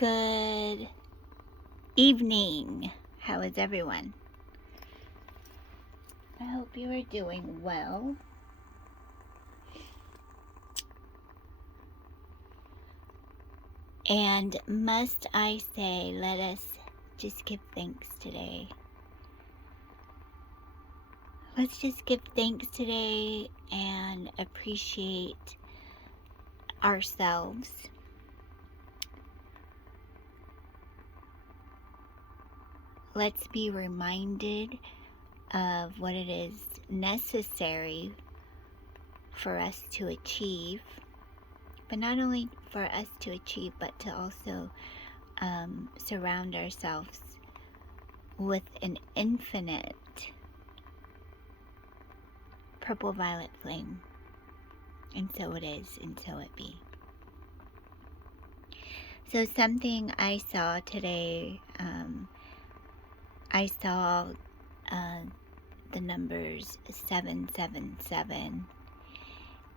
Good evening. How is everyone? I hope you are doing well. And must I say, let us just give thanks today. Let's just give thanks today and appreciate ourselves. Let's be reminded of what it is necessary for us to achieve, but not only for us to achieve, but to also surround ourselves with an infinite purple violet flame. And so it is, and so it be. So something I saw today, I saw the numbers 777,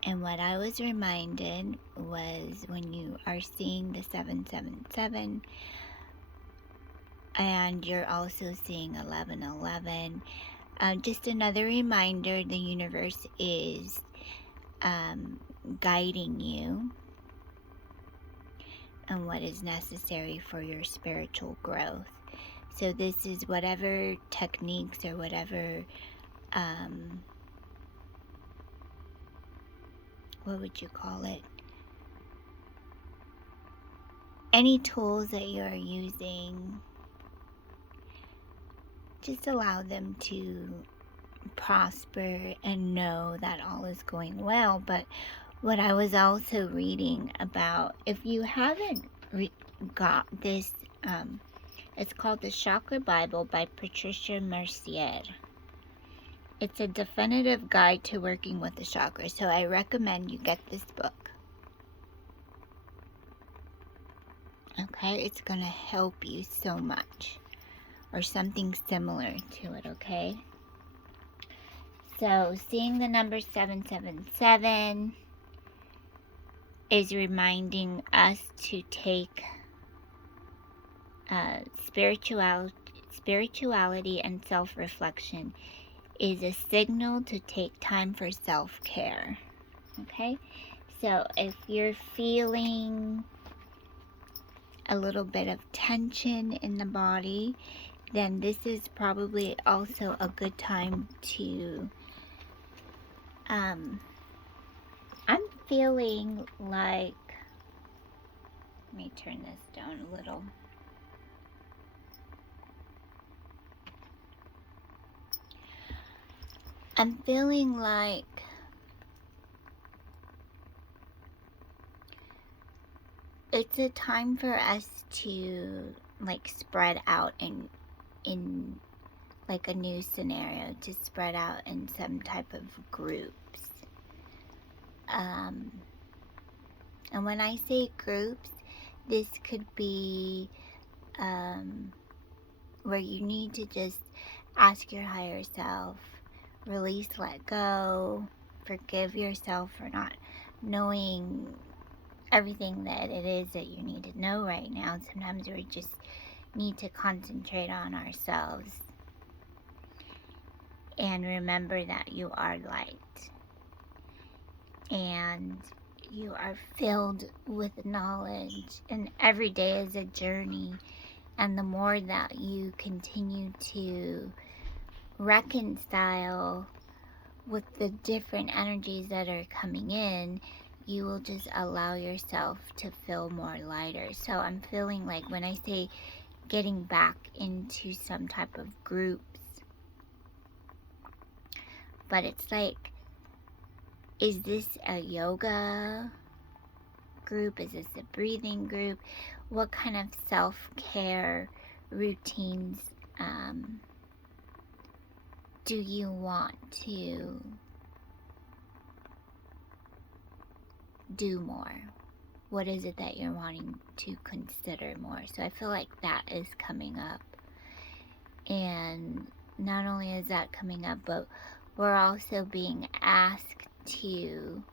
and what I was reminded was when you are seeing the 777 and you're also seeing 1111, just another reminder, the universe is guiding you and what is necessary for your spiritual growth. So this is whatever techniques or whatever, what would you call it? Any tools that you are using, just allow them to prosper and know that all is going well. But what I was also reading about, if you haven't got this, it's called the Chakra Bible by Patricia Mercier. It's a definitive guide to working with the chakras, so I recommend you get this book. Okay, it's going to help you so much, or something similar to it, okay? So, seeing the number 777 is reminding us to take spirituality and self-reflection is a signal to take time for self-care. Okay? So, if you're feeling a little bit of tension in the body, then this is probably also a good time to I'm feeling like, let me turn this down a little. I'm feeling like it's a time for us to like spread out in like a new scenario, to spread out in some type of groups. And when I say groups, this could be where you need to just ask your higher self, release, let go, forgive yourself for not knowing everything that it is that you need to know right now. Sometimes we just need to concentrate on ourselves and remember that you are light and you are filled with knowledge, and every day is a journey, and the more that you continue to reconcile with the different energies that are coming in, you will just allow yourself to feel more lighter. So I'm feeling like when I say getting back into some type of groups, but it's like, is this a yoga group? Is this a breathing group? What kind of self-care routines do you want to do more? What is it that you're wanting to consider more? So I feel like that is coming up. And not only is that coming up, but we're also being asked to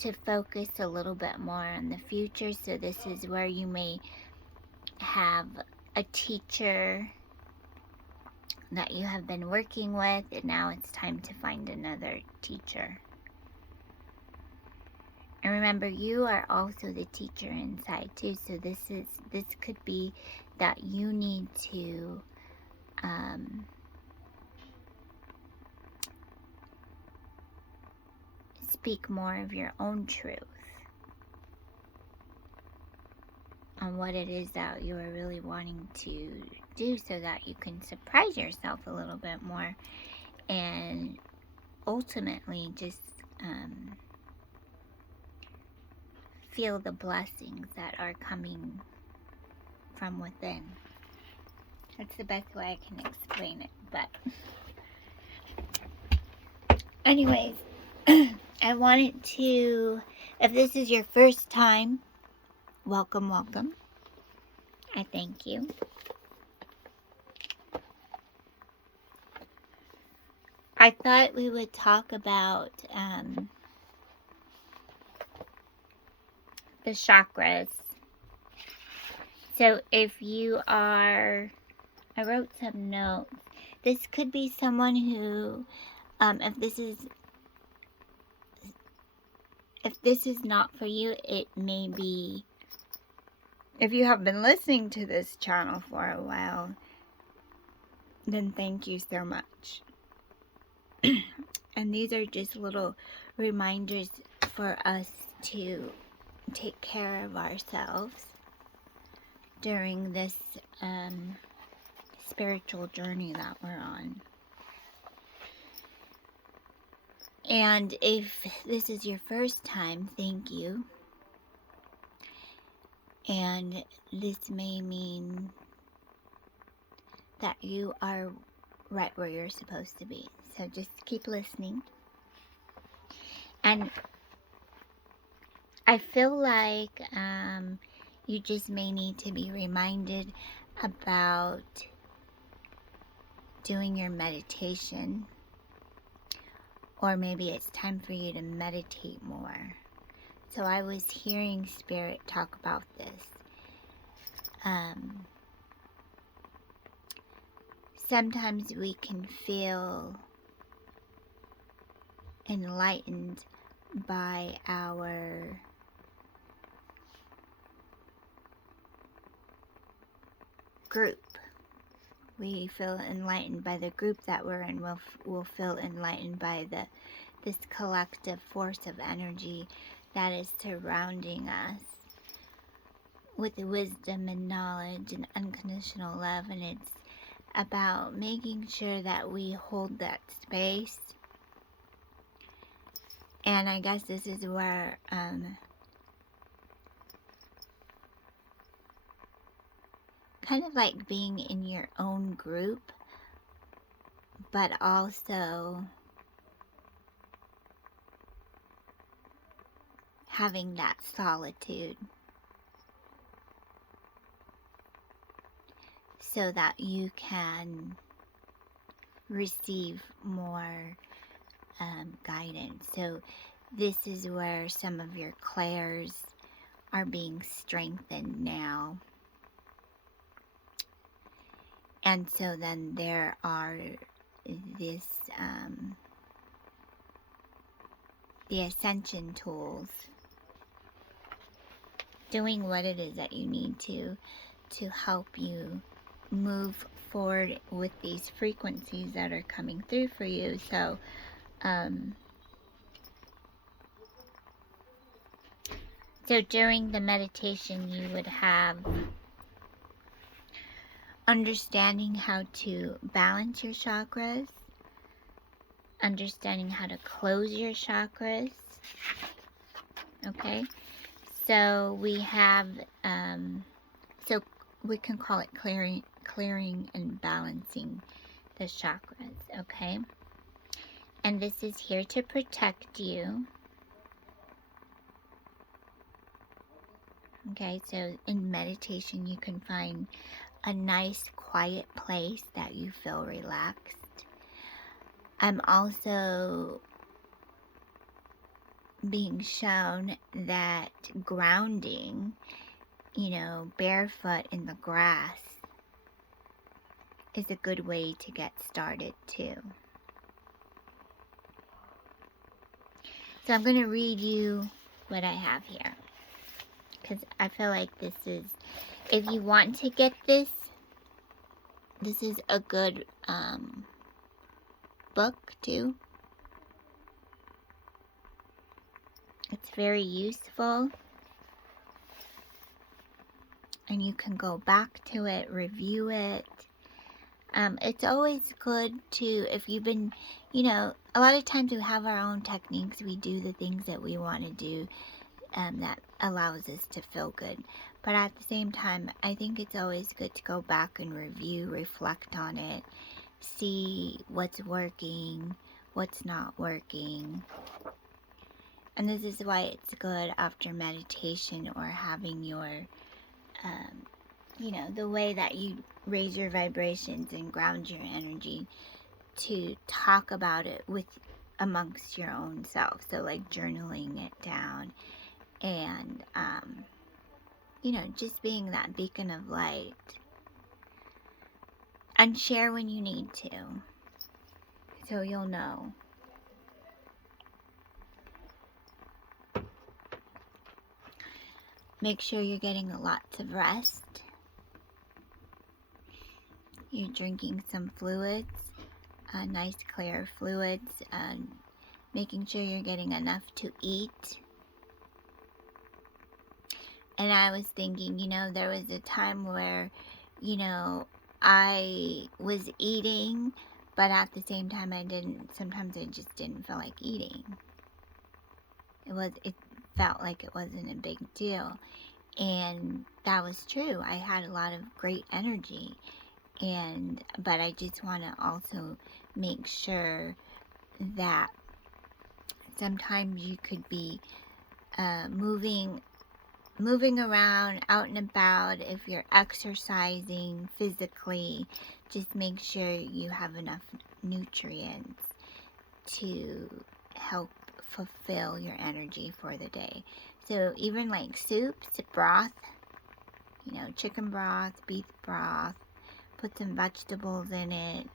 to focus a little bit more on the future. So this is where you may have a teacher that you have been working with, and now it's time to find another teacher. And remember, you are also the teacher inside too. So this could be that you need to speak more of your own truth on what it is that you are really wanting to do, so that you can surprise yourself a little bit more and ultimately just feel the blessings that are coming from within. That's the best way I can explain it. But anyways, I wanted to, if this is your first time, welcome, welcome. I thank you. I thought we would talk about the chakras. So if you are, I wrote some notes. This could be someone who, if this is not for you, it may be, if you have been listening to this channel for a while, then thank you so much. And these are just little reminders for us to take care of ourselves during this spiritual journey that we're on. And if this is your first time, thank you. And this may mean that you are right where you're supposed to be. So just keep listening. And I feel like you just may need to be reminded about doing your meditation. Or maybe it's time for you to meditate more. So I was hearing Spirit talk about this. Sometimes we can feel enlightened by our group. We feel enlightened by the group that we're in. We'll feel enlightened by this collective force of energy that is surrounding us with wisdom and knowledge and unconditional love. And it's about making sure that we hold that space. And I guess this is where kind of like being in your own group, but also having that solitude, so that you can receive more guidance. So this is where some of your clairs are being strengthened now. And so then there are this the ascension tools doing what it is that you need to help you move forward with these frequencies that are coming through for you. So so during the meditation you would have understanding how to balance your chakras, understanding how to close your chakras. Okay, so we have so we can call it clearing and balancing the chakras. Okay, and this is here to protect you. Okay, so in meditation you can find a nice quiet place that you feel relaxed. I'm also being shown that grounding, barefoot in the grass is a good way to get started too. So I'm going to read you what I have here, because I feel like this is, if you want to get this is a good book too. It's very useful, and you can go back to it, review it. It's always good to, if you've been, a lot of times we have our own techniques. We do the things that we want to do that allows us to feel good. But at the same time, I think it's always good to go back and review, reflect on it, see what's working, what's not working. And this is why it's good after meditation or having your, the way that you raise your vibrations and ground your energy, to talk about it amongst your own self. So like journaling it down and, just being that beacon of light. And share when you need to, so you'll know. Make sure you're getting lots of rest. You're drinking some fluids, nice clear fluids, making sure you're getting enough to eat. And I was thinking, there was a time where, I was eating, but at the same time sometimes I just didn't feel like eating. It felt like it wasn't a big deal. And that was true. I had a lot of great energy. But I just want to also make sure that sometimes you could be moving around, out and about. If you're exercising physically, just make sure you have enough nutrients to help fulfill your energy for the day. So even like soups, broth, chicken broth, beef broth, put some vegetables in it,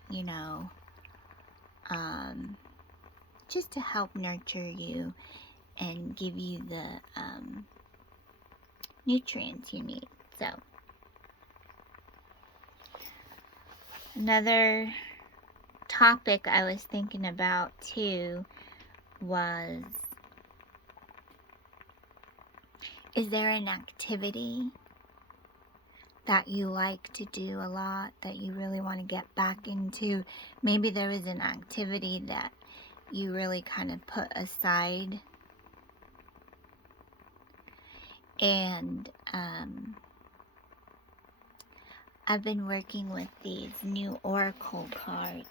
just to help nurture you and give you the nutrients you need. So another topic I was thinking about too was, is there an activity that you like to do a lot, that you really want to get back into? Maybe there is an activity that you really kind of put aside. And I've been working with these new oracle cards,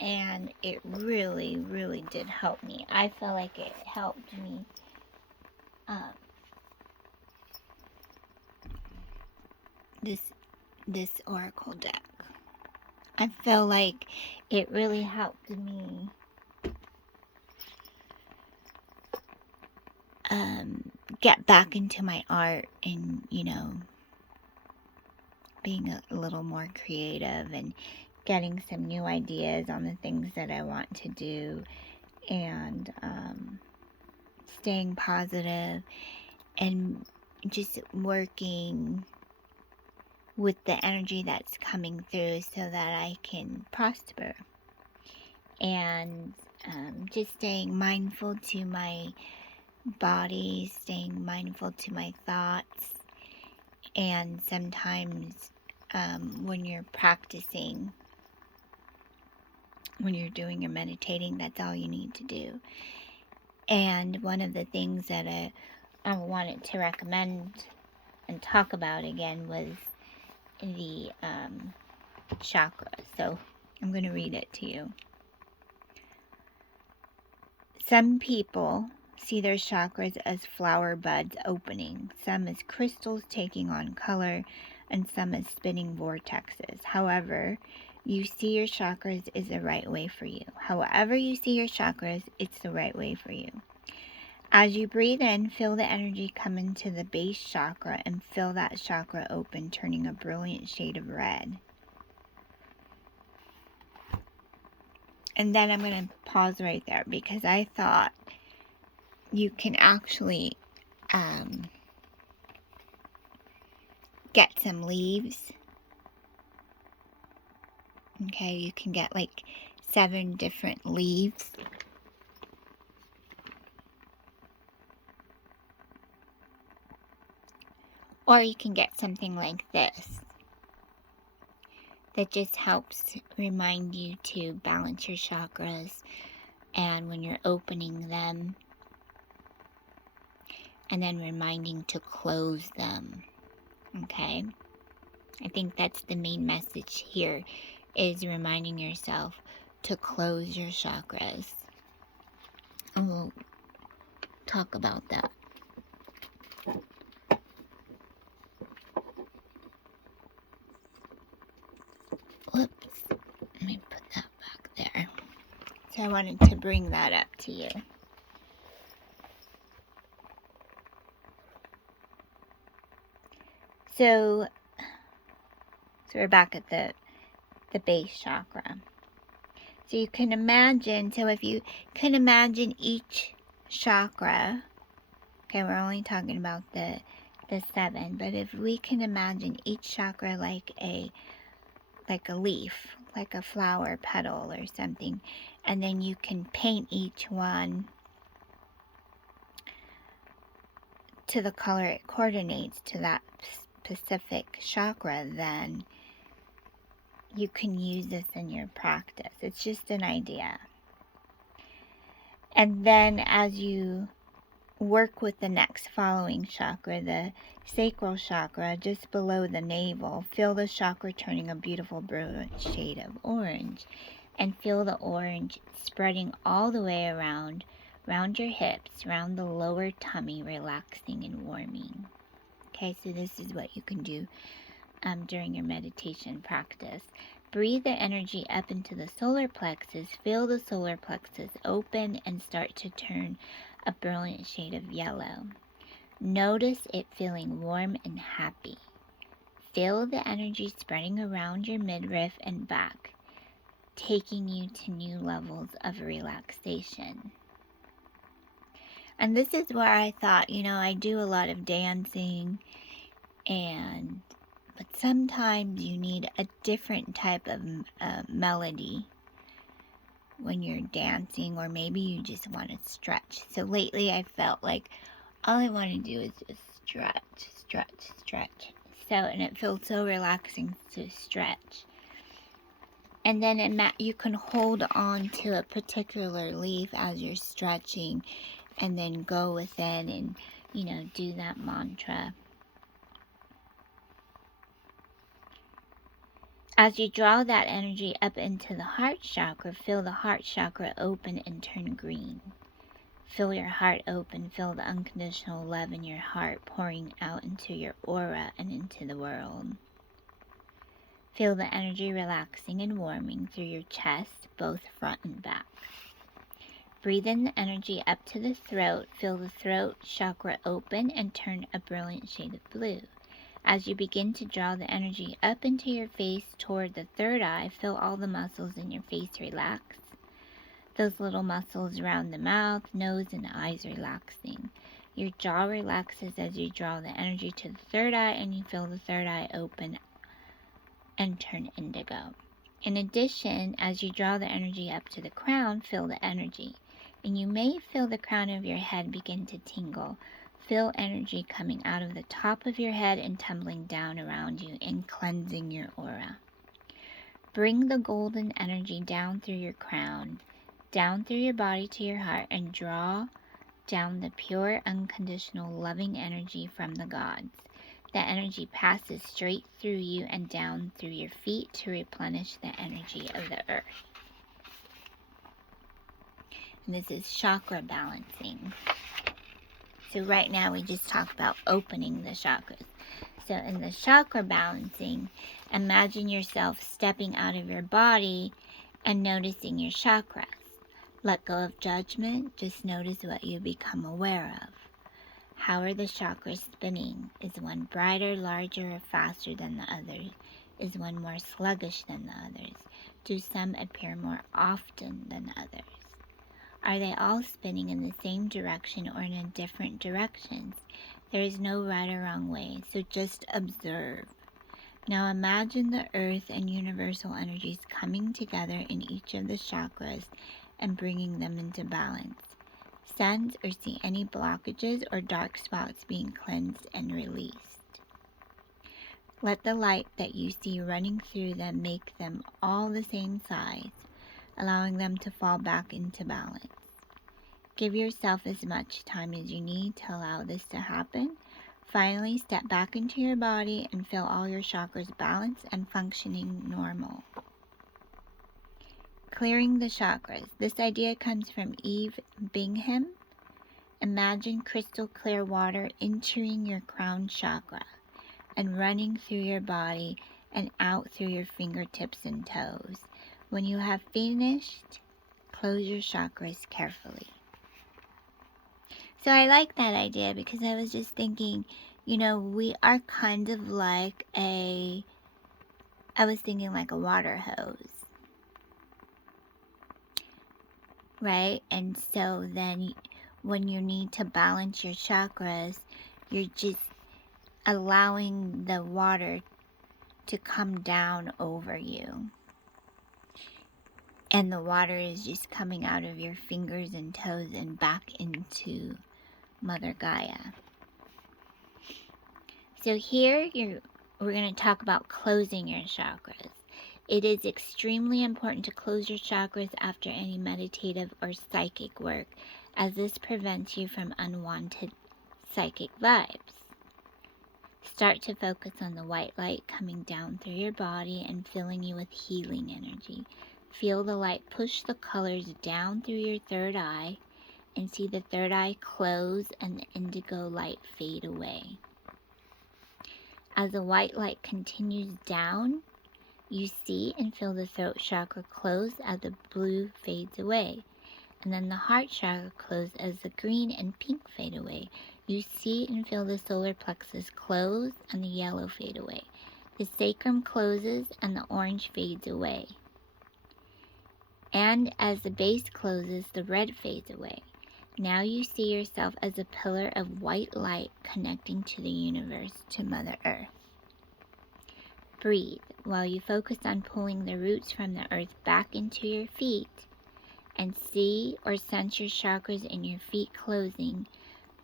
and it really, really did help me. I feel like it helped me this oracle deck. I feel like it really helped me get back into my art and, being a little more creative and getting some new ideas on the things that I want to do, and staying positive and just working with the energy that's coming through so that I can prosper. And just staying mindful to my body, staying mindful to my thoughts. And sometimes when you're practicing, when you're doing your meditating, that's all you need to do. And one of the things that I wanted to recommend and talk about again was the chakras. So I'm going to read it to you. Some people see their chakras as flower buds opening, some as crystals taking on color, and some as spinning vortexes. However you see your chakras is the right way for you. However you see your chakras, it's the right way for you. As you breathe in, feel the energy come into the base chakra and feel that chakra open, turning a brilliant shade of red. And then I'm going to pause right there because I thought you can actually get some leaves. Okay, you can get like 7 different leaves. Or you can get something like this that just helps remind you to balance your chakras and when you're opening them, and then reminding to close them. Okay? I think that's the main message here, is reminding yourself to close your chakras. And we'll talk about that. Whoops. Let me put that back there. So I wanted to bring that up to you. So we're back at the base chakra. So you can imagine, so if you can imagine each chakra, okay, we're only talking about the 7, but if we can imagine each chakra like a leaf, like a flower petal or something, and then you can paint each one to the color it coordinates to that specific chakra, then you can use this in your practice. It's just an idea. And then as you work with the next following chakra, the sacral chakra, just below the navel, feel the chakra turning a beautiful brilliant shade of orange, and feel the orange spreading all the way around your hips, around the lower tummy, relaxing and warming. Okay, so this is what you can do during your meditation practice. Breathe the energy up into the solar plexus. Feel the solar plexus open and start to turn a brilliant shade of yellow. Notice it feeling warm and happy. Feel the energy spreading around your midriff and back, taking you to new levels of relaxation. And this is where I thought, I do a lot of dancing, but sometimes you need a different type of melody when you're dancing, or maybe you just want to stretch. So lately I felt like all I want to do is just stretch. And it feels so relaxing to stretch. And then you can hold on to a particular leaf as you're stretching, and then go within and, do that mantra. As you draw that energy up into the heart chakra, feel the heart chakra open and turn green. Feel your heart open. Feel the unconditional love in your heart pouring out into your aura and into the world. Feel the energy relaxing and warming through your chest, both front and back. Breathe in the energy up to the throat. Feel the throat chakra open and turn a brilliant shade of blue. As you begin to draw the energy up into your face toward the third eye, feel all the muscles in your face relax. Those little muscles around the mouth, nose, and eyes relaxing. Your jaw relaxes as you draw the energy to the third eye, and you feel the third eye open and turn indigo. In addition, as you draw the energy up to the crown, feel the energy. And you may feel the crown of your head begin to tingle. Feel energy coming out of the top of your head and tumbling down around you and cleansing your aura. Bring the golden energy down through your crown, down through your body to your heart, and draw down the pure, unconditional, loving energy from the gods. That energy passes straight through you and down through your feet to replenish the energy of the earth. And this is chakra balancing. So right now we just talked about opening the chakras. So in the chakra balancing, imagine yourself stepping out of your body and noticing your chakras. Let go of judgment. Just notice what you become aware of. How are the chakras spinning? Is one brighter, larger, or faster than the others? Is one more sluggish than the others? Do some appear more often than others? Are they all spinning in the same direction or in different directions? There is no right or wrong way, so just observe. Now imagine the earth and universal energies coming together in each of the chakras and bringing them into balance. Sense or see any blockages or dark spots being cleansed and released. Let the light that you see running through them make them all the same size, allowing them to fall back into balance. Give yourself as much time as you need to allow this to happen. Finally, step back into your body and feel all your chakras balanced and functioning normal. Clearing the chakras. This idea comes from Eve Bingham. Imagine crystal clear water entering your crown chakra and running through your body and out through your fingertips and toes. When you have finished, close your chakras carefully. So I like that idea because I was just thinking, we are kind of like I was thinking like a water hose, right? And so then when you need to balance your chakras, you're just allowing the water to come down over you. And the water is just coming out of your fingers and toes and back into Mother Gaia. So here we're going to talk about closing your chakras. It is extremely important to close your chakras after any meditative or psychic work, as this prevents you from unwanted psychic vibes. Start to focus on the white light coming down through your body and filling you with healing energy. Feel the light push the colors down through your third eye and see the third eye close and the indigo light fade away. As the white light continues down, you see and feel the throat chakra close as the blue fades away. And then the heart chakra close as the green and pink fade away. You see and feel the solar plexus close and the yellow fade away. The sacrum closes and the orange fades away. And as the base closes, the red fades away. Now you see yourself as a pillar of white light connecting to the universe, to Mother Earth. Breathe while you focus on pulling the roots from the earth back into your feet and see or sense your chakras in your feet closing.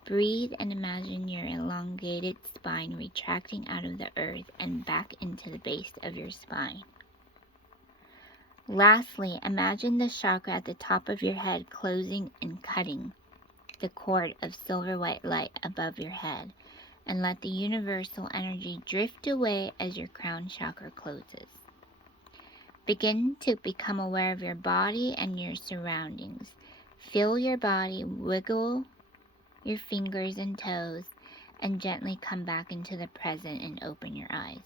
Breathe and imagine your elongated spine retracting out of the earth and back into the base of your spine. Lastly, imagine the chakra at the top of your head closing and cutting the cord of silver white light above your head, and let the universal energy drift away as your crown chakra closes. Begin to become aware of your body and your surroundings. Feel your body, wiggle your fingers and toes, and gently come back into the present and open your eyes.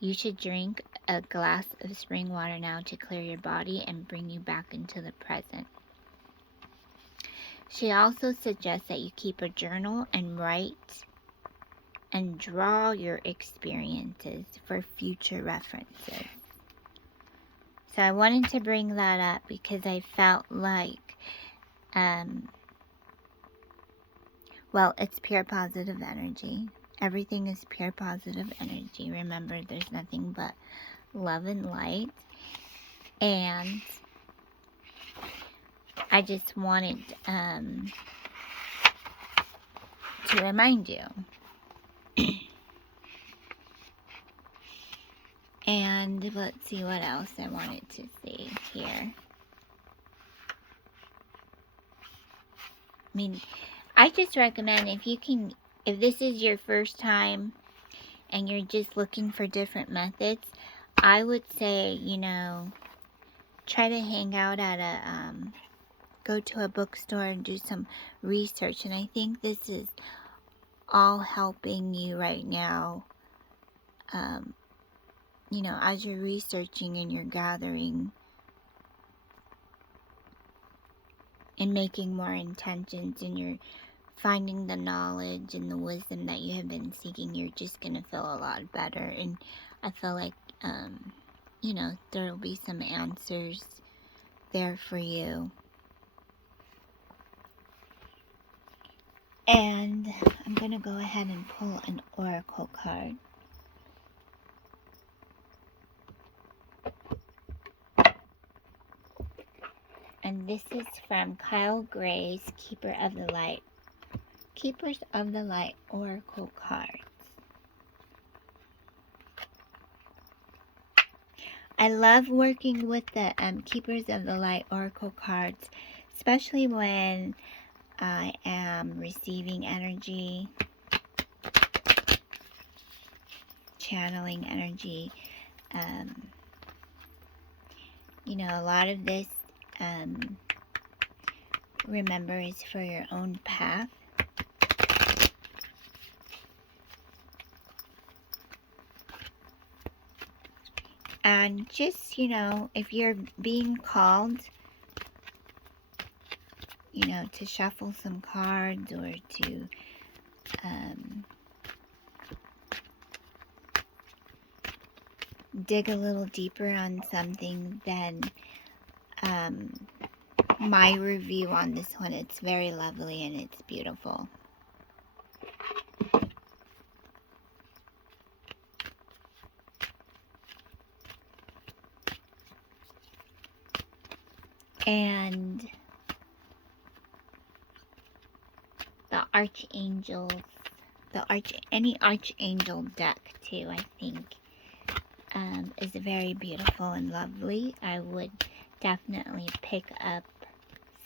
You should drink a glass of spring water now to clear your body and bring you back into the present. She also suggests that you keep a journal and write and draw your experiences for future references. So I wanted to bring that up because I felt like, it's pure positive energy. Everything is pure positive energy. Remember, there's nothing but love and light. And I just wanted to remind you. And let's see what else I wanted to see here. I just recommend if this is your first time and you're just looking for different methods, I would say, try to hang out at go to a bookstore and do some research. And I think this is all helping you right now, as you're researching and you're gathering and making more intentions, and you're finding the knowledge and the wisdom that you have been seeking, you're just going to feel a lot better. And I feel like, you know, there will be some answers there for you. And I'm going to go ahead and pull an oracle card. And this is from Kyle Gray's Keeper of the Light. Keepers of the Light oracle cards. I love working with the Keepers of the Light oracle cards, especially when I am receiving energy, channeling energy. You know, a lot of this, remember, is for your own path. And just, you know, if you're being called, you know, to shuffle some cards or to dig a little deeper on something, then my review on this one, it's very lovely and it's beautiful. And the archangels, any archangel deck too, I think, is very beautiful and lovely. I would definitely pick up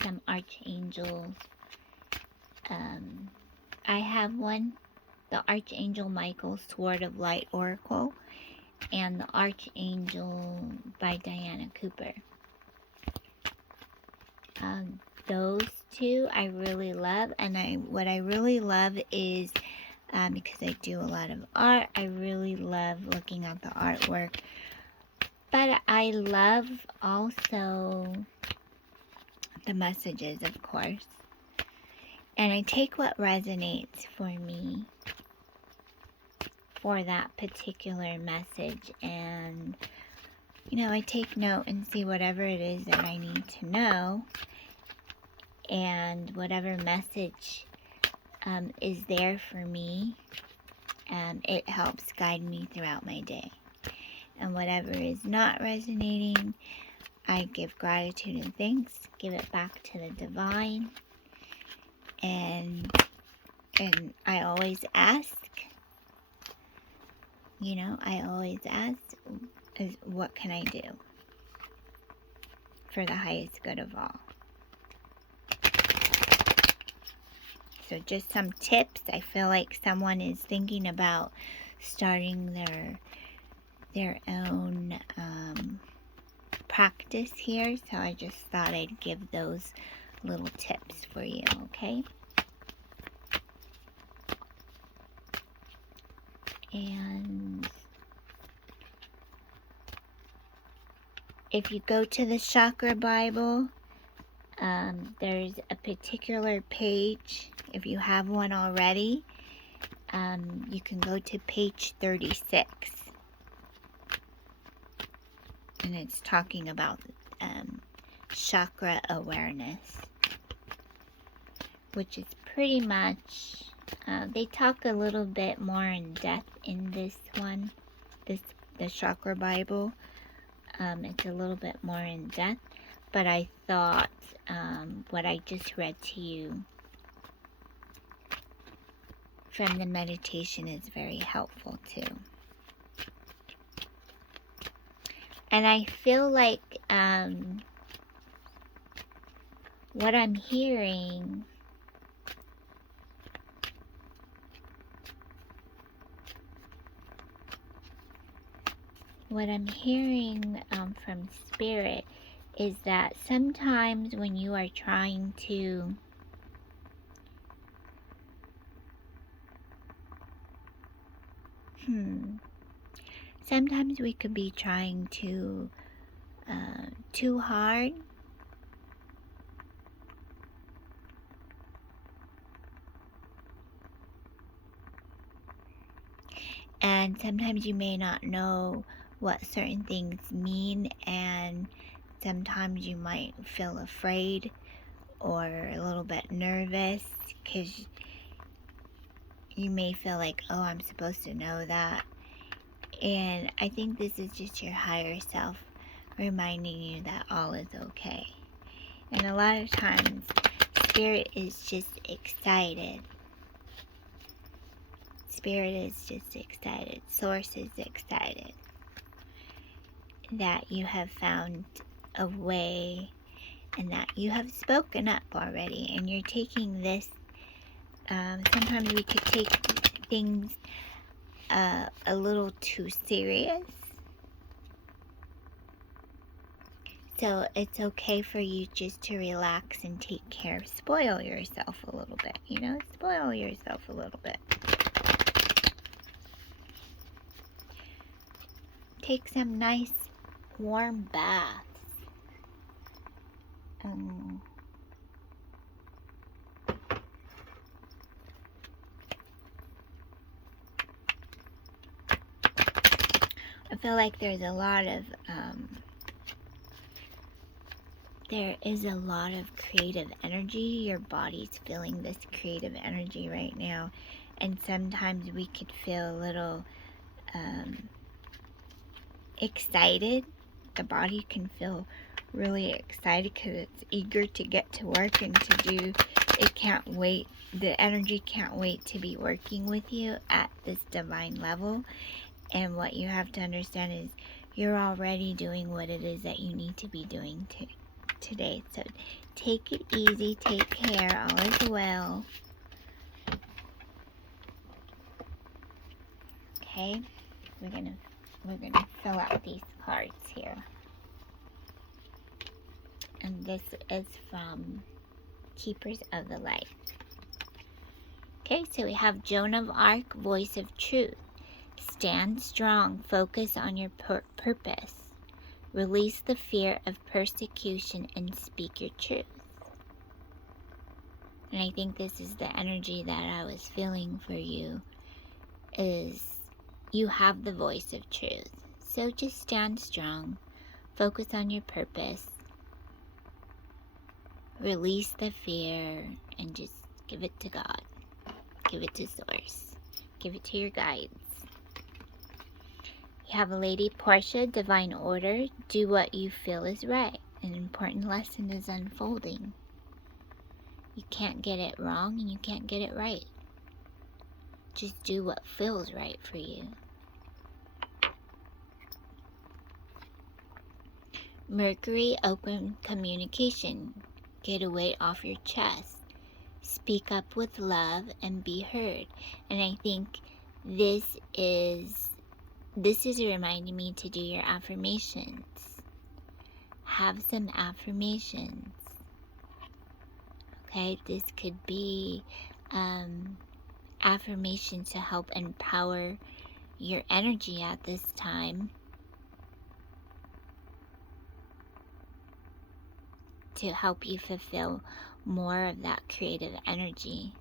some archangels. I have one, the Archangel Michael Sword of Light Oracle, and the Archangel by Diana Cooper. Those two I really love, and what I really love is, because I do a lot of art, I really love looking at the artwork, but I love also the messages, of course, and I take what resonates for me for that particular message, and you know, I take note and see whatever it is that I need to know, and whatever message is there for me, it helps guide me throughout my day. And whatever is not resonating, I give gratitude and thanks, give it back to the divine, and I always ask, you know, I always ask, is what can I do for the highest good of all? So just some tips. I feel like someone is thinking about starting their own practice here, so I just thought I'd give those little tips for you, okay? And if you go to the Chakra Bible, there's a particular page, if you have one already, you can go to page 36. And it's talking about chakra awareness, which is pretty much, they talk a little bit more in depth in this one, the Chakra Bible. It's a little bit more in depth, but I thought what I just read to you from the meditation is very helpful too. And I feel like what I'm hearing from Spirit is that sometimes when you are trying to sometimes we could be trying to too hard And sometimes you may not know what certain things mean, and sometimes you might feel afraid or a little bit nervous because you may feel like, oh, I'm supposed to know that. And I think this is just your higher self reminding you that all is okay. And a lot of times, Spirit is just excited. Spirit is just excited. Source is excited that you have found a way and that you have spoken up already, and you're taking this. Sometimes we could take things a little too serious. So it's okay for you just to relax and take care. Spoil yourself a little bit, spoil yourself a little bit. Take some nice warm baths. I feel like there is a lot of creative energy. Your body's feeling this creative energy right now. And sometimes we could feel a little excited. The body can feel really excited because it's eager to get to work and to do. It can't wait. The energy can't wait to be working with you at this divine level. And what you have to understand is you're already doing what it is that you need to be doing today. So take it easy, take care, all is well. Okay, we're gonna fill out these cards here. And this is from Keepers of the Light. Okay, so we have Joan of Arc, Voice of Truth. Stand strong, focus on your purpose. Release the fear of persecution and speak your truth. And I think this is the energy that I was feeling for you, is you have the voice of truth. So just stand strong, focus on your purpose, release the fear, and just give it to God. Give it to Source. Give it to your guides. You have a Lady Portia, Divine Order. Do what you feel is right. An important lesson is unfolding. You can't get it wrong and you can't get it right. Just do what feels right for you. Mercury, open communication. Get a weight off your chest. Speak up with love and be heard. And I think this is reminding me to do your affirmations. Have some affirmations. Okay, this could be affirmations to help empower your energy at this time, to help you fulfill more of that creative energy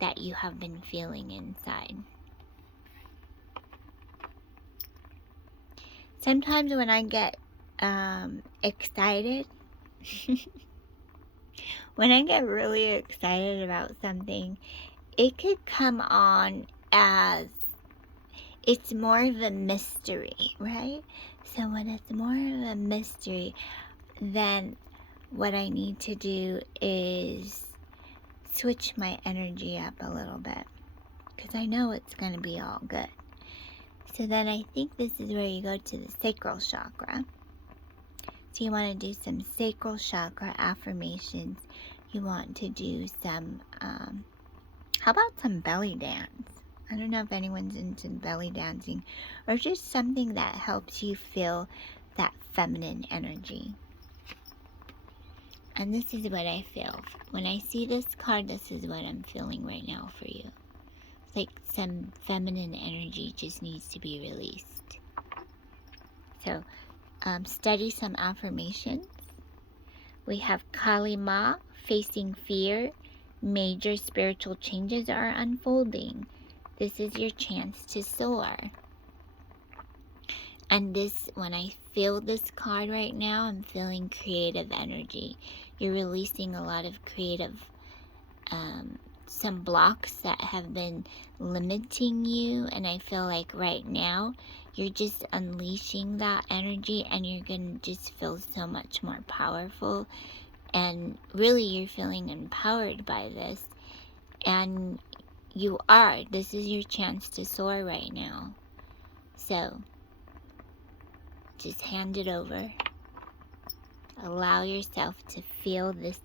that you have been feeling inside. Sometimes when I get excited, when I get really excited about something, it could come on as it's more of a mystery, right? So when it's more of a mystery, then what I need to do is switch my energy up a little bit, because I know it's going to be all good. So then I think this is where you go to the sacral chakra. So you want to do some sacral chakra affirmations. You want to do some, how about some belly dance? I don't know if anyone's into belly dancing, or just something that helps you feel that feminine energy. And this is what I feel. When I see this card, this is what I'm feeling right now for you. It's like some feminine energy just needs to be released. So, study some affirmations. We have Kali Ma, facing fear. Major spiritual changes are unfolding. This is your chance to soar. And this, when I feel this card right now, I'm feeling creative energy. You're releasing a lot of creative, some blocks that have been limiting you. And I feel like right now, you're just unleashing that energy and you're going to just feel so much more powerful. And really, you're feeling empowered by this. And you are. This is your chance to soar right now. So, just hand it over. Allow yourself to feel this.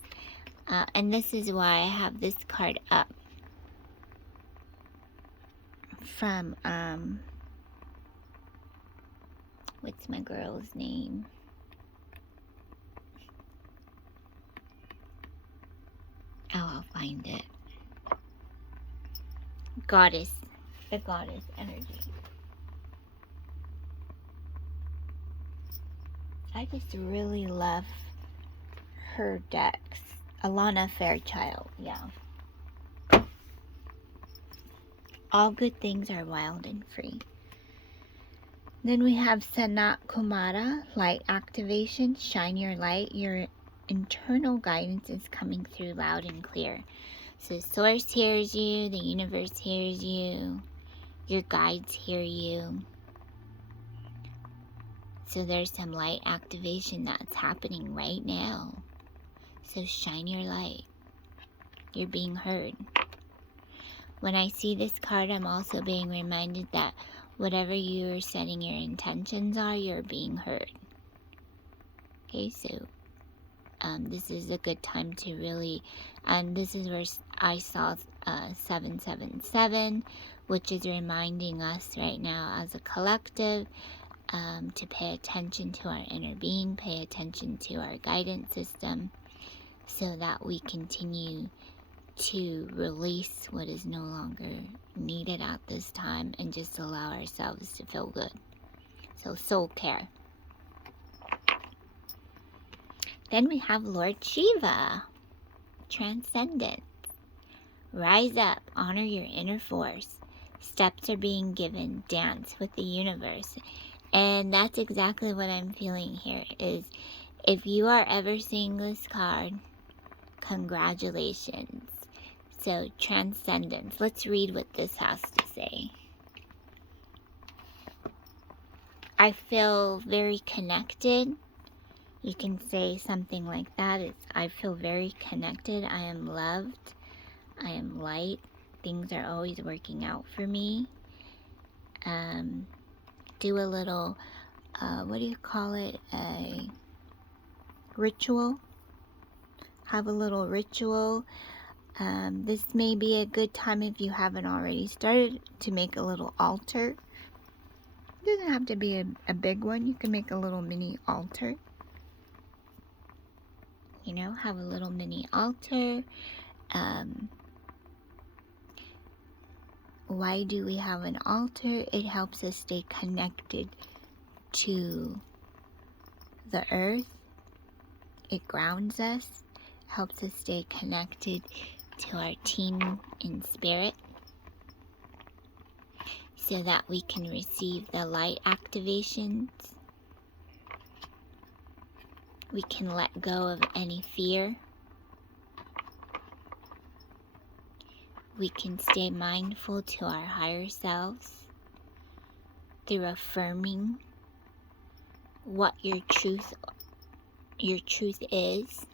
And this is why I have this card up. From, what's my girl's name? Oh, I'll find it. Goddess. The goddess energy. I just really love her decks. Alana Fairchild, yeah. All good things are wild and free. Then we have Sanat Kumara, light activation, shine your light. Your internal guidance is coming through loud and clear. So Source hears you, the universe hears you, your guides hear you. So there's some light activation that's happening right now. So shine your light. You're being heard. When I see this card, I'm also being reminded that whatever you're setting your intentions are, you're being heard. Okay, so this is a good time to really, and this is where I saw 777, which is reminding us right now as a collective to pay attention to our inner being, pay attention to our guidance system, so that we continue to release what is no longer needed at this time and just allow ourselves to feel good. So soul care. Then we have Lord Shiva, transcendence. Rise up, honor your inner force. Steps are being given, dance with the universe. And that's exactly what I'm feeling here is if you are ever seeing this card, congratulations. So transcendence. Let's read what this has to say. I feel very connected. You can say something like that. I feel very connected. I am loved. I am light. Things are always working out for me. Do a little, what do you call it? A ritual. Have a little ritual. This may be a good time if you haven't already started to make a little altar. It doesn't have to be a big one. You can make a little mini altar. You know, have a little mini altar. Why do we have an altar? It helps us stay connected to the earth. It grounds us, helps us stay connected to our team in spirit, so that we can receive the light activations. We can let go of any fear. We can stay mindful to our higher selves through affirming what your truth is.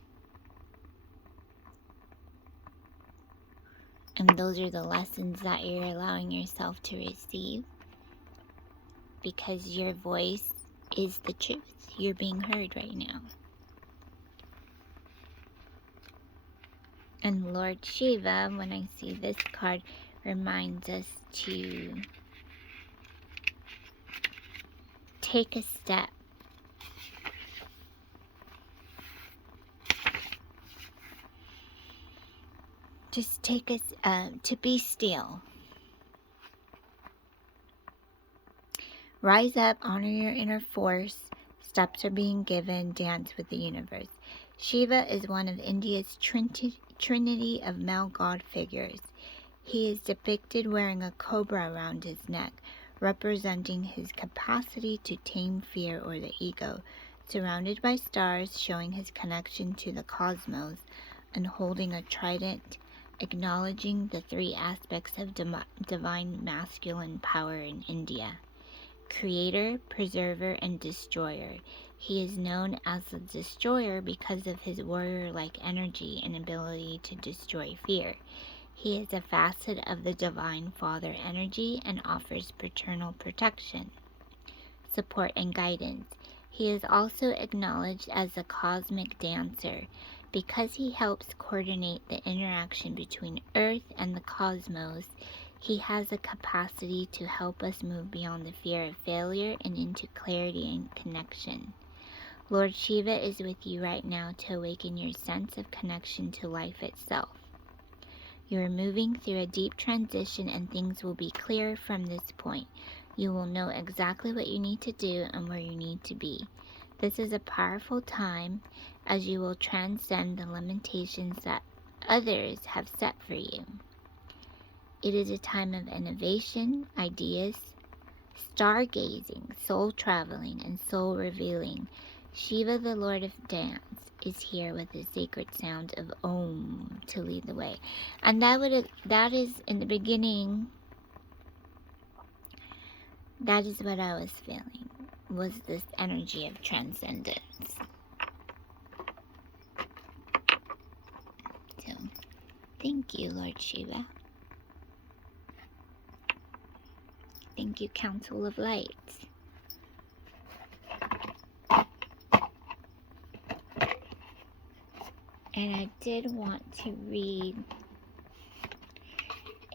And those are the lessons that you're allowing yourself to receive, because your voice is the truth. You're being heard right now. And Lord Shiva, when I see this card, reminds us to take a step. Just take us to be still. Rise up, honor your inner force. Steps are being given, dance with the universe. Shiva is one of India's trinity of male god figures. He is depicted wearing a cobra around his neck, representing his capacity to tame fear or the ego, surrounded by stars showing his connection to the cosmos, and holding a trident, acknowledging the three aspects of divine masculine power in India. Creator, preserver, and destroyer. He is known as the destroyer because of his warrior-like energy and ability to destroy fear. He is a facet of the Divine Father energy and offers paternal protection, support, and guidance. He is also acknowledged as a cosmic dancer because he helps coordinate the interaction between Earth and the cosmos. He has a capacity to help us move beyond the fear of failure and into clarity and connection. Lord Shiva is with you right now to awaken your sense of connection to life itself. You are moving through a deep transition and things will be clear from this point. You will know exactly what you need to do and where you need to be. This is a powerful time as you will transcend the limitations that others have set for you. It is a time of innovation, ideas, stargazing, soul traveling, and soul revealing. Shiva, the Lord of Dance, is here with the sacred sound of Om to lead the way. And that is in the beginning, that is what I was feeling, was this energy of transcendence. So, thank you, Lord Shiva. Thank you, Council of Lights. And I did want to read.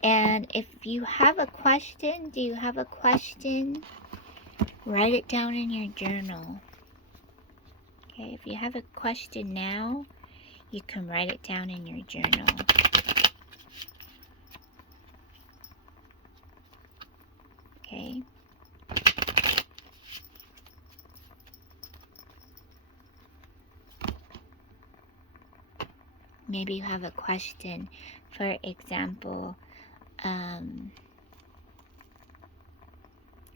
And if you have a question, do you have a question? Write it down in your journal. Okay, if you have a question now, you can write it down in your journal. Okay. Maybe you have a question, for example,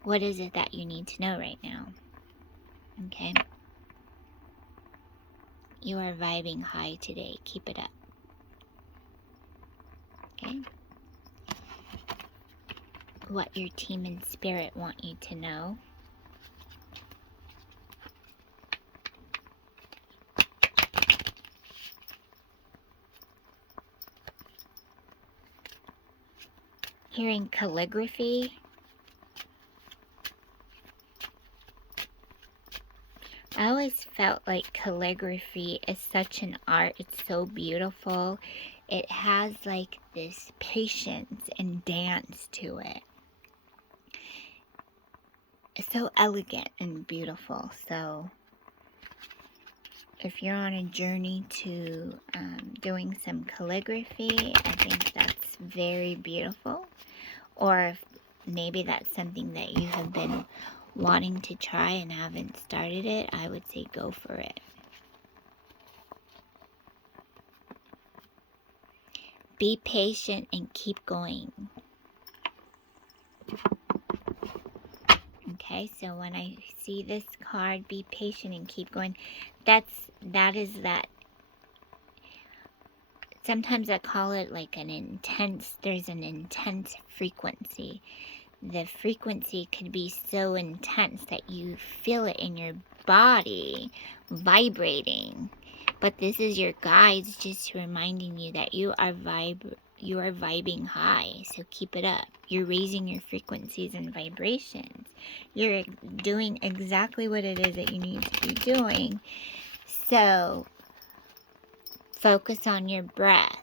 what is it that you need to know right now? Okay. You are vibing high today. Keep it up. Okay. What your team and spirit want you to know. Hearing calligraphy. I always felt like calligraphy is such an art. It's so beautiful. It has like this patience and dance to it. It's so elegant and beautiful. So if you're on a journey to doing some calligraphy, I think that's very beautiful. Or if maybe that's something that you have been wanting to try and haven't started it, I would say go for it. Be patient and keep going. Okay, so when I see this card, be patient and keep going, that is that. Sometimes I call it like there's an intense frequency. The frequency could be so intense that you feel it in your body vibrating. But this is your guides just reminding you that you are vibing high, so keep it up. You're raising your frequencies and vibrations. You're doing exactly what it is that you need to be doing. So focus on your breath.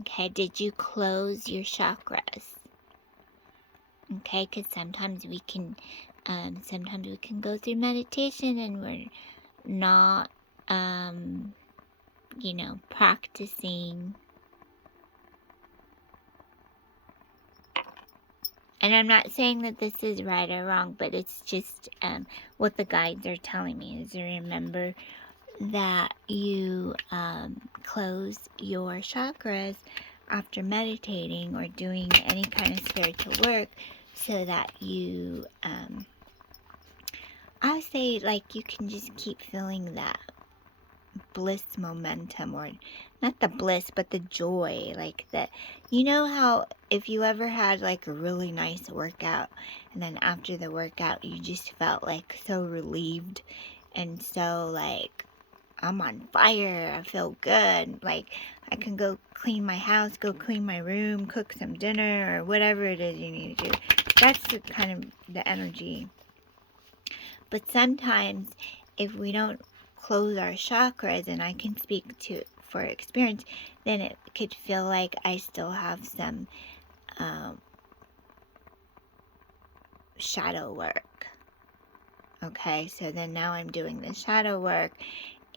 Okay, did you close your chakras? Okay, because sometimes we can go through meditation and we're not, practicing. And I'm not saying that this is right or wrong, but it's just what the guides are telling me is to remember that you close your chakras after meditating or doing any kind of spiritual work, so that you, I would say, like, you can just keep feeling that bliss momentum, or not the bliss, but the joy, like that. You know how if you ever had like a really nice workout, and then after the workout you just felt like so relieved, and so like, I'm on fire, I feel good, like I can go clean my house, go clean my room, cook some dinner, or whatever it is you need to do. That's the kind of the energy. But sometimes if we don't close our chakras, and I can speak to for experience, then it could feel like I still have some shadow work. Okay, so then now I'm doing the shadow work,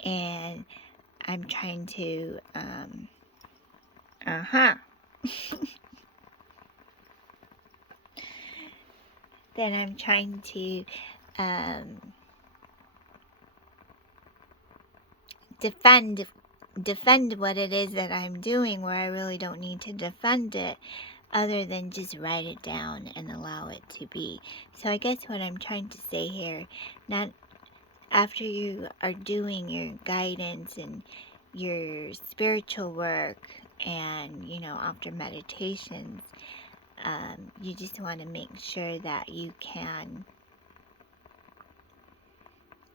and I'm trying to then I'm trying to defend what it is that I'm doing, where I really don't need to defend it, other than just write it down and allow it to be. So I guess what I'm trying to say here, not after you are doing your guidance and your spiritual work, and after meditations, you just want to make sure that you can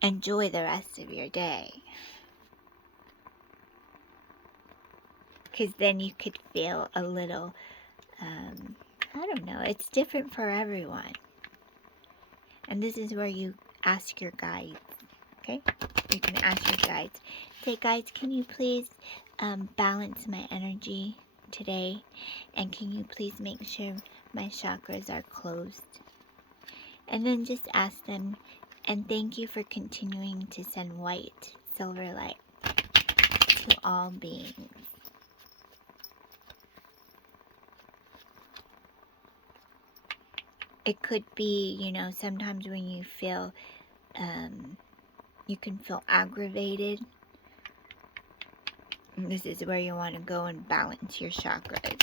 enjoy the rest of your day, because then you could feel a little, I don't know, it's different for everyone. And this is where you ask your guides, okay? You can ask your guides. Say, guides, can you please balance my energy today? And can you please make sure my chakras are closed? And then just ask them, and thank you for continuing to send white, silver light to all beings. It could be, sometimes when you feel, you can feel aggravated. And this is where you want to go and balance your chakras.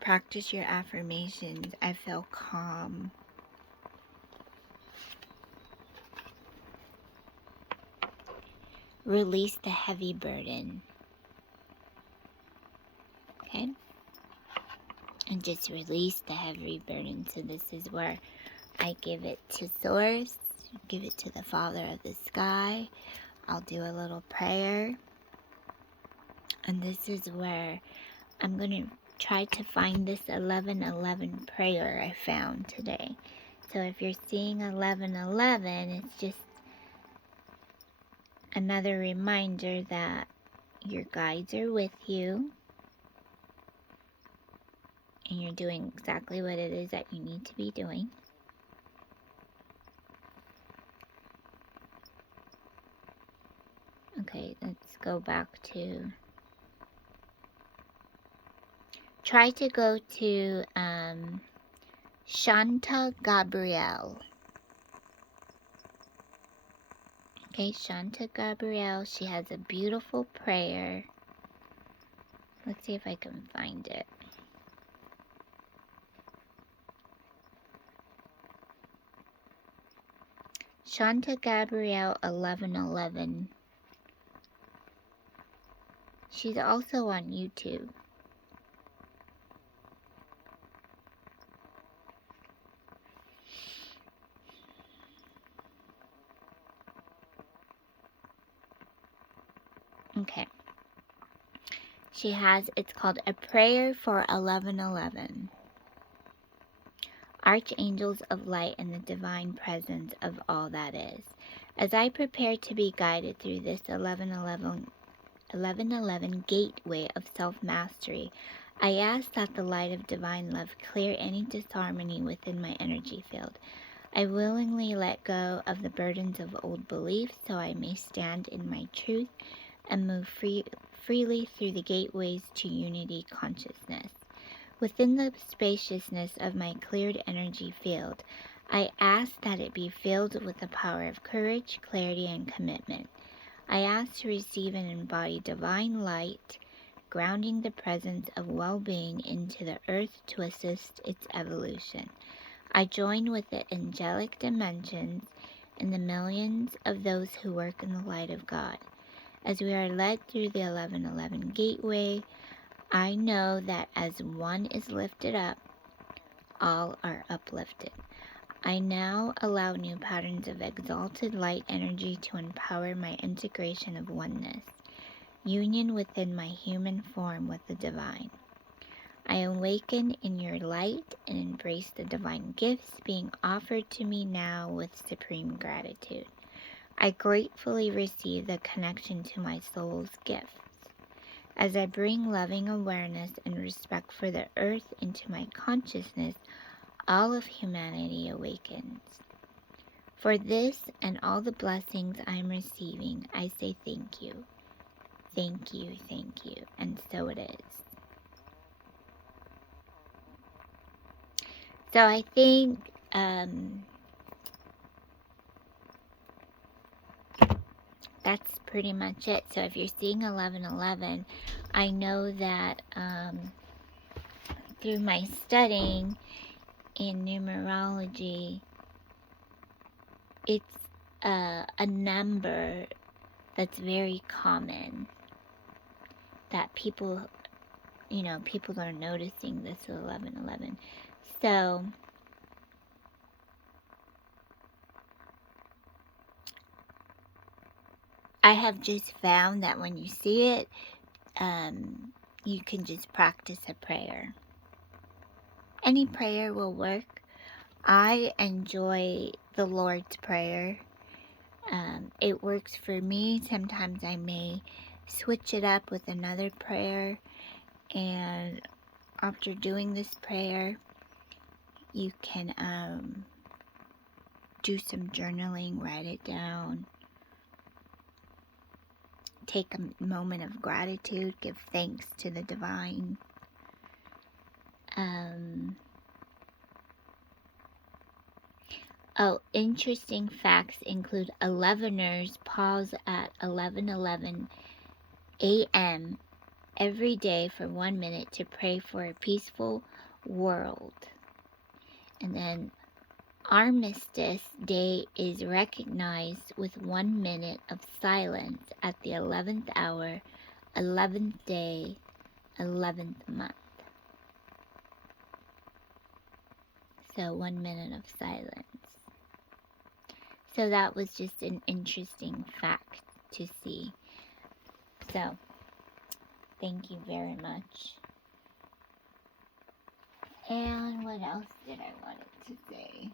Practice your affirmations. I feel calm. Release the heavy burden. Okay? And just release the heavy burden. So this is where I give it to Source, give it to the Father of the sky. I'll do a little prayer. And this is where I'm going to try to find this 11:11 prayer I found today. So if you're seeing 11:11, it's just another reminder that your guides are with you, and you're doing exactly what it is that you need to be doing. Okay, let's go back to, try to go to Shanta Gabrielle. Okay, Shanta Gabrielle, she has a beautiful prayer. Let's see if I can find it. Shanta Gabrielle 11:11. She's also on YouTube. Okay. She has, it's called A Prayer for 11:11. Archangels of light and the divine presence of all that is. As I prepare to be guided through this 11:11 gateway of self-mastery, I ask that the light of divine love clear any disharmony within my energy field. I willingly let go of the burdens of old beliefs so I may stand in my truth and move freely through the gateways to unity consciousness. Within the spaciousness of my cleared energy field, I ask that it be filled with the power of courage, clarity, and commitment. I ask to receive and embody divine light, grounding the presence of well-being into the earth to assist its evolution. I join with the angelic dimensions and the millions of those who work in the light of God. As we are led through the 1111 gateway, I know that as one is lifted up, all are uplifted. I now allow new patterns of exalted light energy to empower my integration of oneness, union within my human form with the divine. I awaken in your light and embrace the divine gifts being offered to me now with supreme gratitude. I gratefully receive the connection to my soul's gifts. As I bring loving awareness and respect for the earth into my consciousness, all of humanity awakens. For this and all the blessings I am receiving, I say thank you. Thank you, thank you. And so it is. So I think that's pretty much it. So if you're seeing 1111, I know that through my studying in numerology, it's a number that's very common that people are noticing this 1111. So I have just found that when you see it, you can just practice a prayer. Any prayer will work. I enjoy the Lord's Prayer. It works for me. Sometimes I may switch it up with another prayer, and after doing this prayer, you can do some journaling, write it down, take a moment of gratitude, give thanks to the divine. Interesting facts include 11ers pause at 11:11 a.m. every day for 1 minute to pray for a peaceful world. And then Armistice Day is recognized with 1 minute of silence at the 11th hour, 11th day, 11th month. So 1 minute of silence. So that was just an interesting fact to see. So, thank you very much. And what else did I want to say?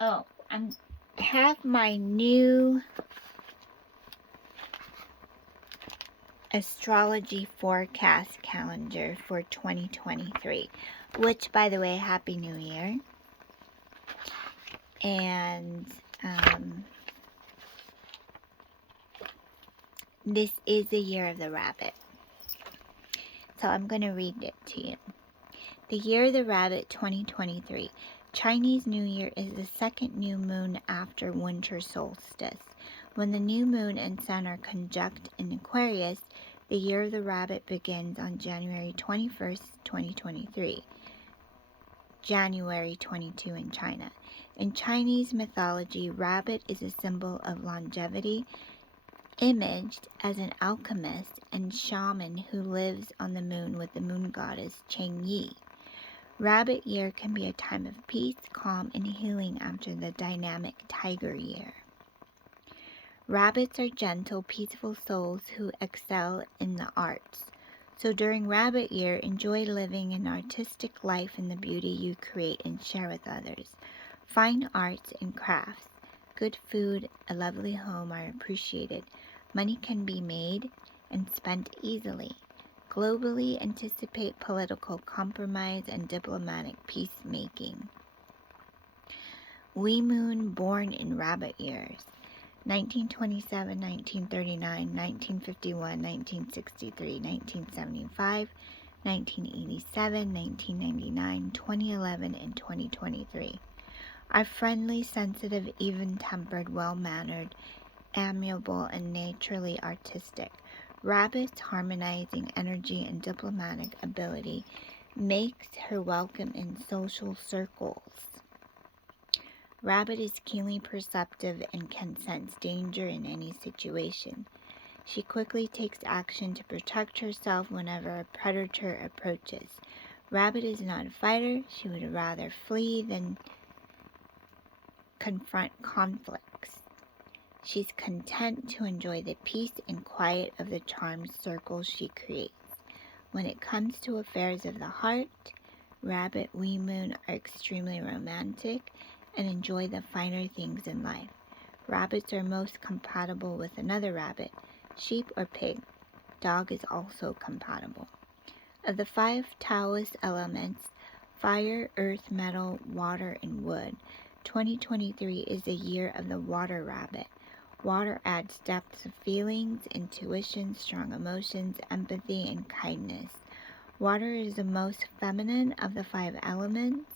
Oh, I have my new astrology forecast calendar for 2023, which, by the way, Happy New Year. And this is the year of the rabbit. So I'm going to read it to you. The year of the rabbit 2023. Chinese New Year is the second new moon after winter solstice. When the new moon and sun are conjunct in Aquarius, the year of the rabbit begins on January 21st, 2023. January 22 in China. In Chinese mythology, rabbit is a symbol of longevity, imaged as an alchemist and shaman who lives on the moon with the moon goddess Chang'e. Rabbit year can be a time of peace, calm, and healing after the dynamic tiger year. Rabbits are gentle, peaceful souls who excel in the arts. So during rabbit year, enjoy living an artistic life and the beauty you create and share with others. Fine arts and crafts, good food, a lovely home are appreciated. Money can be made and spent easily. Globally, anticipate political compromise and diplomatic peacemaking. Wee Moon born in rabbit years. 1927, 1939, 1951, 1963, 1975, 1987, 1999, 2011, and 2023. are friendly, sensitive, even-tempered, well-mannered, amiable, and naturally artistic. Rabbit's harmonizing energy and diplomatic ability makes her welcome in social circles. Rabbit is keenly perceptive and can sense danger in any situation. She quickly takes action to protect herself whenever a predator approaches. Rabbit is not a fighter. She would rather flee than confront conflicts. She's content to enjoy the peace and quiet of the charmed circles she creates. When it comes to affairs of the heart, Rabbit Wee Moon are extremely romantic and enjoy the finer things in life. Rabbits are most compatible with another rabbit, sheep or pig. Dog is also compatible. Of the 5 Taoist elements, fire, earth, metal, water, and wood, 2023 is the year of the water rabbit. Water adds depth of feelings, intuition, strong emotions, empathy, and kindness. Water is the most feminine of the 5 elements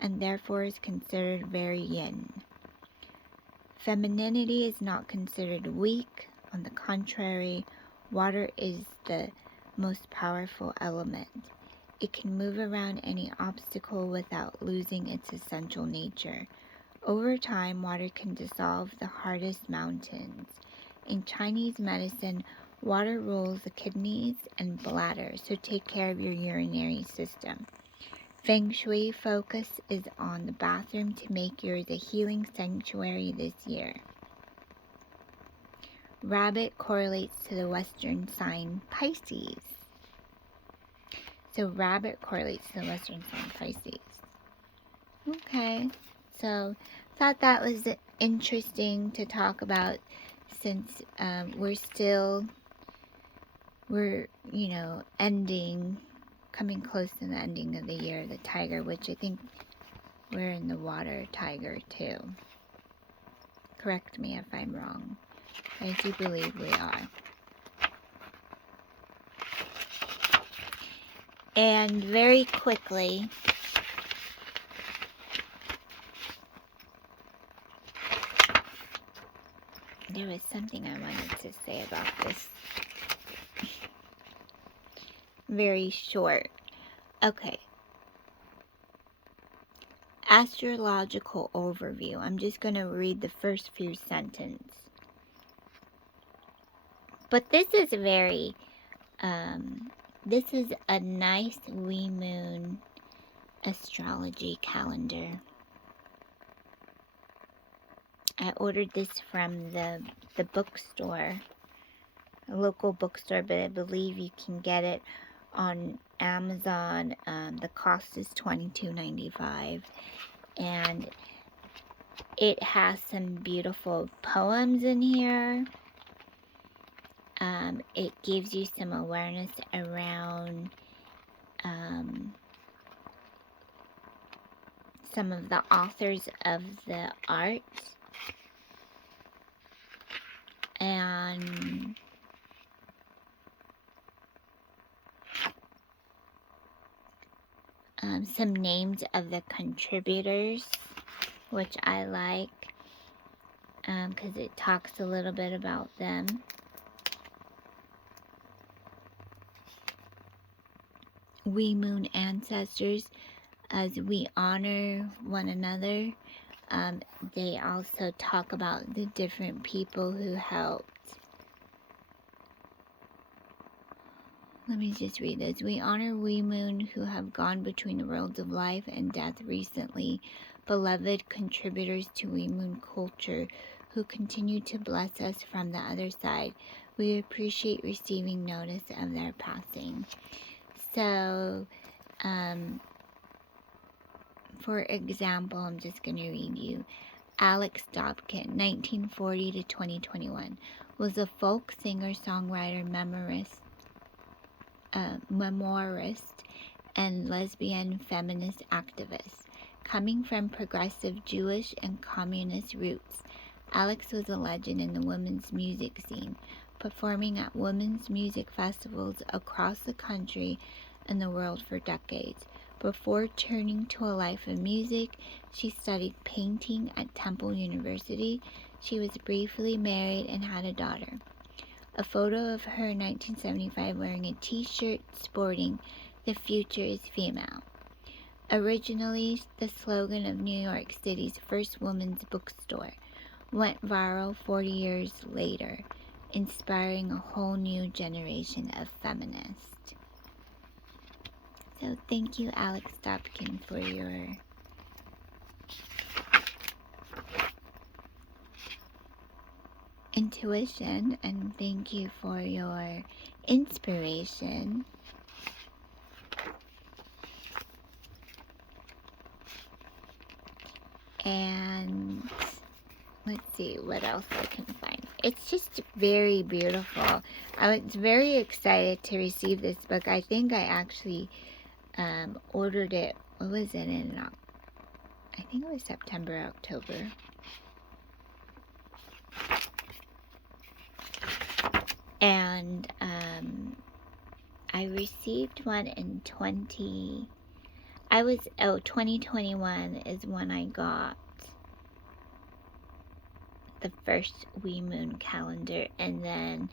and therefore is considered very yin. Femininity is not considered weak. On the contrary, water is the most powerful element. It can move around any obstacle without losing its essential nature. Over time, water can dissolve the hardest mountains. In Chinese medicine, water rules the kidneys and bladder, so take care of your urinary system. Feng Shui focus is on the bathroom to make yours a healing sanctuary this year. Rabbit correlates to the Western sign Pisces. So rabbit correlates to the Western sign Pisces. Okay, so thought that was interesting to talk about since we're coming close to the ending of the year of the tiger, which I think we're in the water tiger too. Correct me if I'm wrong. I do believe we are. And very quickly, there was something I wanted to say about this. Very short. Okay. Astrological overview. I'm just going to read the first few sentences. But this is this is a nice Wee Moon astrology calendar. I ordered this from the bookstore, a local bookstore, but I believe you can get it on Amazon. The cost is $22.95, and it has some beautiful poems in here. It gives you some awareness around some of the authors of the art, and some names of the contributors, which I like because it talks a little bit about them. Wee Moon ancestors, as we honor one another, they also talk about the different people who helped. Let me just read this. We honor Wee Moon who have gone between the worlds of life and death recently, beloved contributors to Wee Moon culture who continue to bless us from the other side. We appreciate receiving notice of their passing. So, for example, I'm just going to read you. Alex Dobkin, 1940 to 2021, was a folk singer, songwriter, memoirist, and lesbian feminist activist. Coming from progressive Jewish and communist roots, Alex was a legend in the women's music scene, performing at women's music festivals across the country and the world for decades. Before turning to a life of music, she studied painting at Temple University. She was briefly married and had a daughter. A photo of her in 1975 wearing a t-shirt sporting "The future is female." Originally the slogan of New York City's first women's bookstore, went viral 40 years later, inspiring a whole new generation of feminists. So thank you, Alex Dobkin, for your intuition, and thank you for your inspiration. And let's see what else I can find. It's just very beautiful. I was very excited to receive this book. I think I actually ordered it, what was it, I think it was September, October. And I received one in 2021 is when I got the first Wee Moon calendar, and then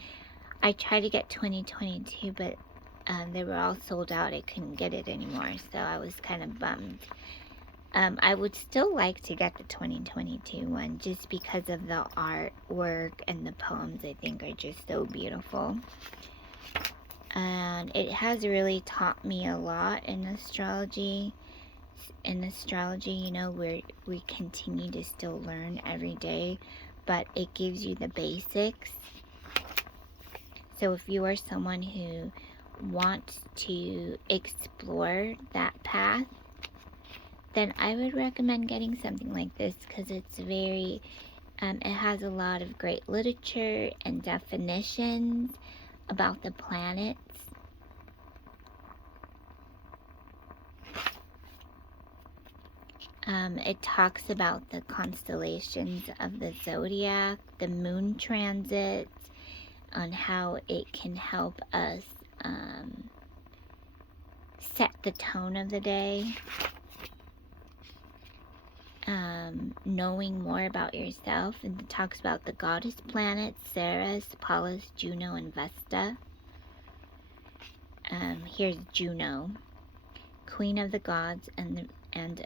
I tried to get 2022, but they were all sold out. I couldn't get it anymore, so I was kind of bummed. I would still like to get the 2022 one just because of the artwork and the poems. I think are just so beautiful. And it has really taught me a lot in astrology. In astrology, you know, we continue to still learn every day, but it gives you the basics. So if you are someone who wants to explore that path, then I would recommend getting something like this, because it's very, it has a lot of great literature and definitions about the planets. It talks about the constellations of the zodiac, the moon transits, on how it can help us set the tone of the day. Knowing more about yourself, and it talks about the goddess planets, Ceres, Pallas, Juno, and Vesta. Here's Juno, queen of the gods and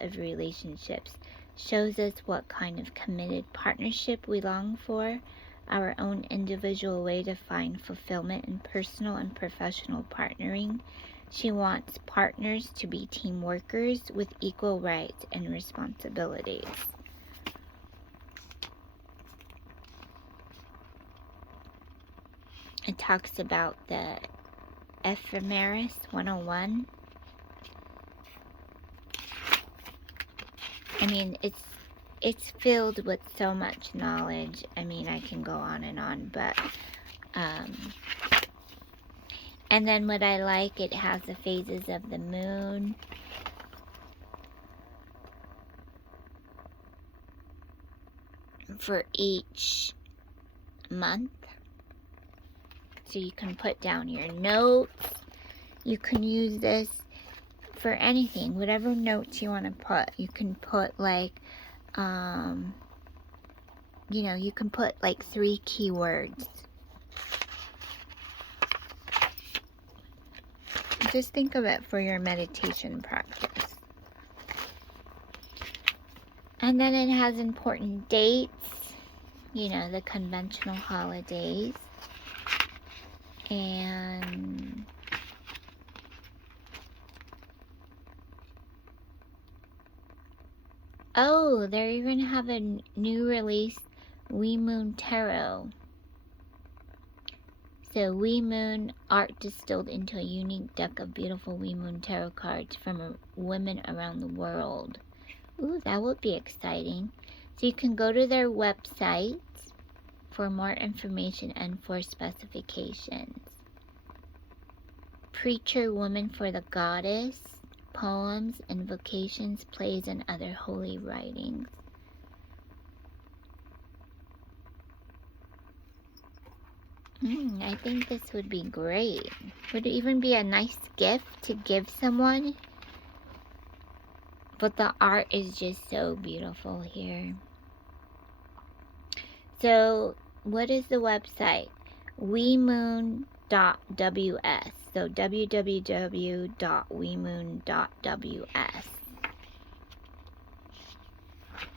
of relationships, shows us what kind of committed partnership we long for, our own individual way to find fulfillment in personal and professional partnering. She wants partners to be team workers with equal rights and responsibilities. It talks about the Ephemeris 101. I mean, it's filled with so much knowledge. I mean, I can go on and on, but and then what I like, it has the phases of the moon. For each month. So you can put down your notes. You can use this for anything, whatever notes you want to put. You can put like, you know, you can put like 3 keywords. Just think of it for your meditation practice. And then it has important dates, you know, the conventional holidays. And oh, they even have a new release, Wee Moon Tarot. So Wee Moon, art distilled into a unique deck of beautiful Wee Moon Tarot cards from women around the world. Ooh, that would be exciting. So you can go to their website for more information and for specifications. Preacher Woman for the Goddess, poems, invocations, plays, and other holy writings. I think this would be great. Would it even be a nice gift to give someone? But the art is just so beautiful here. So what is the website? wemoon.ws. So www.wemoon.ws.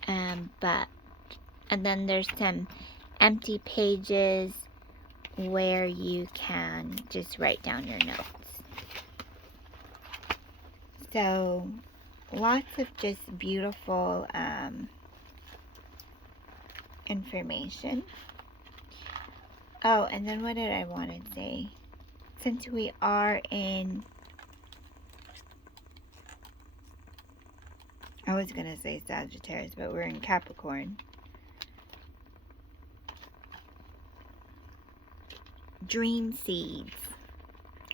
And then there's some empty pages where you can just write down your notes. So lots of just beautiful information. Oh, and then what did I want to say? Since we are in, I was going to say Sagittarius, but we're in Capricorn. Dream seeds,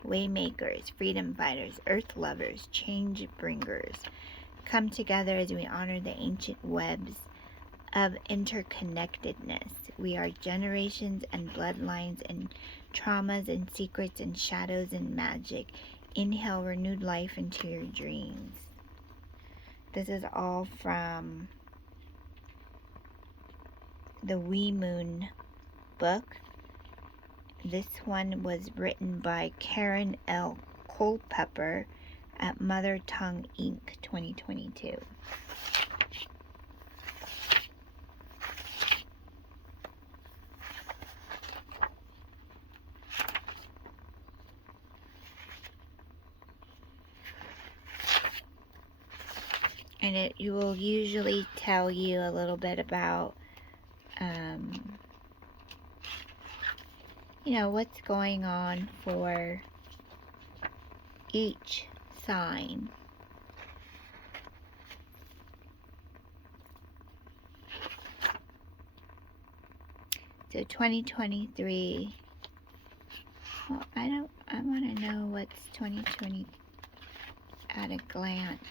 waymakers, freedom fighters, earth lovers, change bringers come together as we honor the ancient webs of interconnectedness. We are generations and bloodlines and traumas and secrets and shadows and magic. Inhale renewed life into your dreams. This is all from the We Moon book. This one was written by Karen L. Culpepper at Mother Tongue Inc. 2022. And it will usually tell you a little bit about, what's going on for each sign. So 2023, well, I want to know what's 2020 at a glance.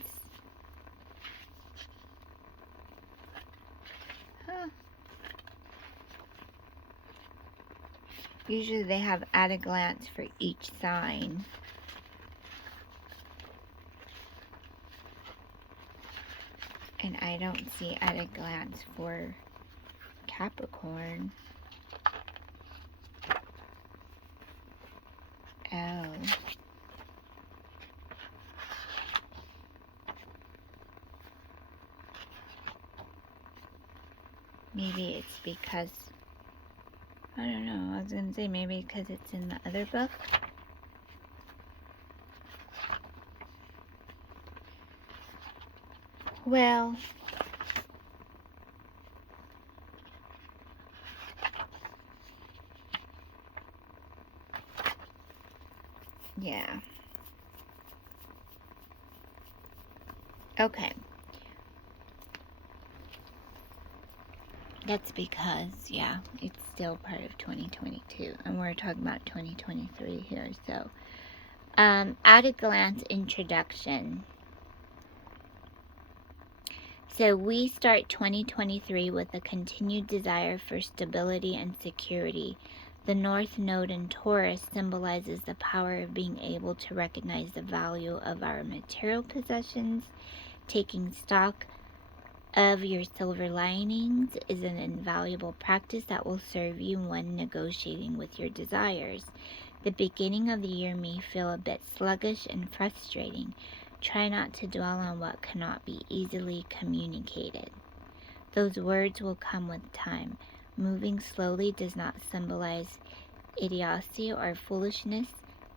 Usually they have at a glance for each sign. And I don't see at a glance for Capricorn. Oh. Maybe it's because, I don't know, I was going to say maybe because it's in the other book. Well, yeah. Okay. That's because, yeah, it's still part of 2022, and we're talking about 2023 here, so. At a glance introduction. So we start 2023 with a continued desire for stability and security. The North Node in Taurus symbolizes the power of being able to recognize the value of our material possessions. Taking stock of your silver linings is an invaluable practice that will serve you when negotiating with your desires. The beginning of the year may feel a bit sluggish and frustrating. Try not to dwell on what cannot be easily communicated. Those words will come with time. Moving slowly does not symbolize idiocy or foolishness.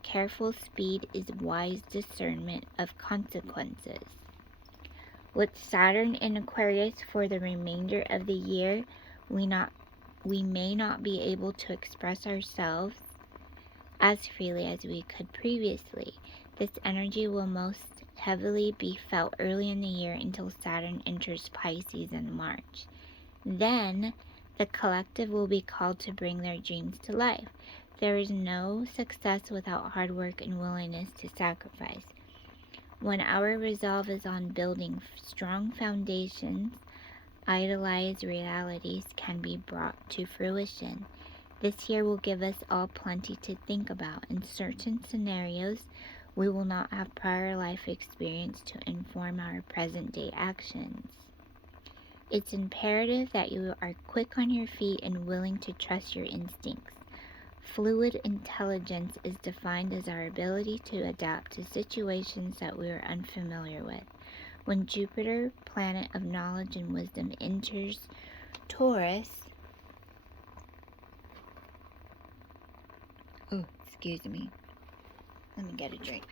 Careful speed is wise discernment of consequences. With Saturn in Aquarius for the remainder of the year, we may not be able to express ourselves as freely as we could previously. This energy will most heavily be felt early in the year until Saturn enters Pisces in March. Then, the collective will be called to bring their dreams to life. There is no success without hard work and willingness to sacrifice. When our resolve is on building strong foundations, idealized realities can be brought to fruition. This year will give us all plenty to think about. In certain scenarios, We will not have prior life experience to inform our present day actions. It's imperative that you are quick on your feet and willing to trust your instincts. Fluid intelligence is defined as our ability to adapt to situations that we are unfamiliar with. When Jupiter, planet of knowledge and wisdom, enters Taurus, oh, excuse me, let me get a drink.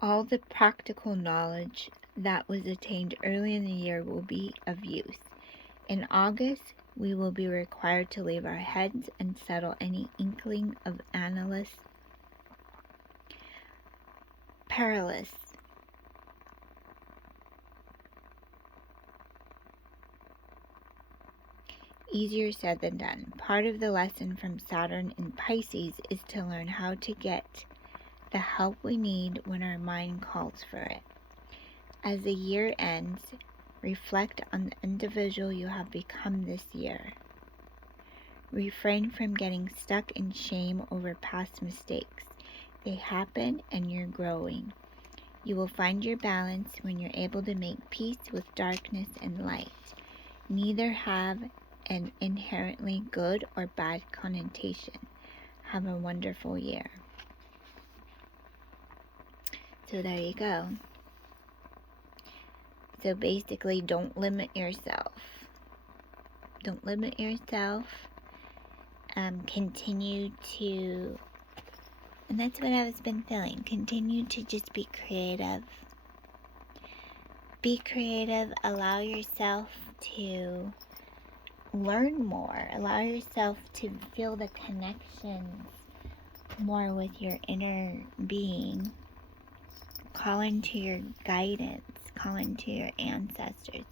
All the practical knowledge that was attained early in the year will be of use. In August, we will be required to leave our heads and settle any inkling of analyst paralysis. Easier said than done. Part of the lesson from Saturn in Pisces is to learn how to get the help we need when our mind calls for it. As the year ends, reflect on the individual you have become this year. Refrain from getting stuck in shame over past mistakes. They happen and you're growing. You will find your balance when you're able to make peace with darkness and light. Neither have an inherently good or bad connotation. Have a wonderful year. So there you go. So basically, don't limit yourself. Don't limit yourself. Continue to, and that's what I've been feeling. Continue to just be creative. Be creative. Allow yourself to learn more. Allow yourself to feel the connections more with your inner being. Call into your guidance. Call into your ancestors.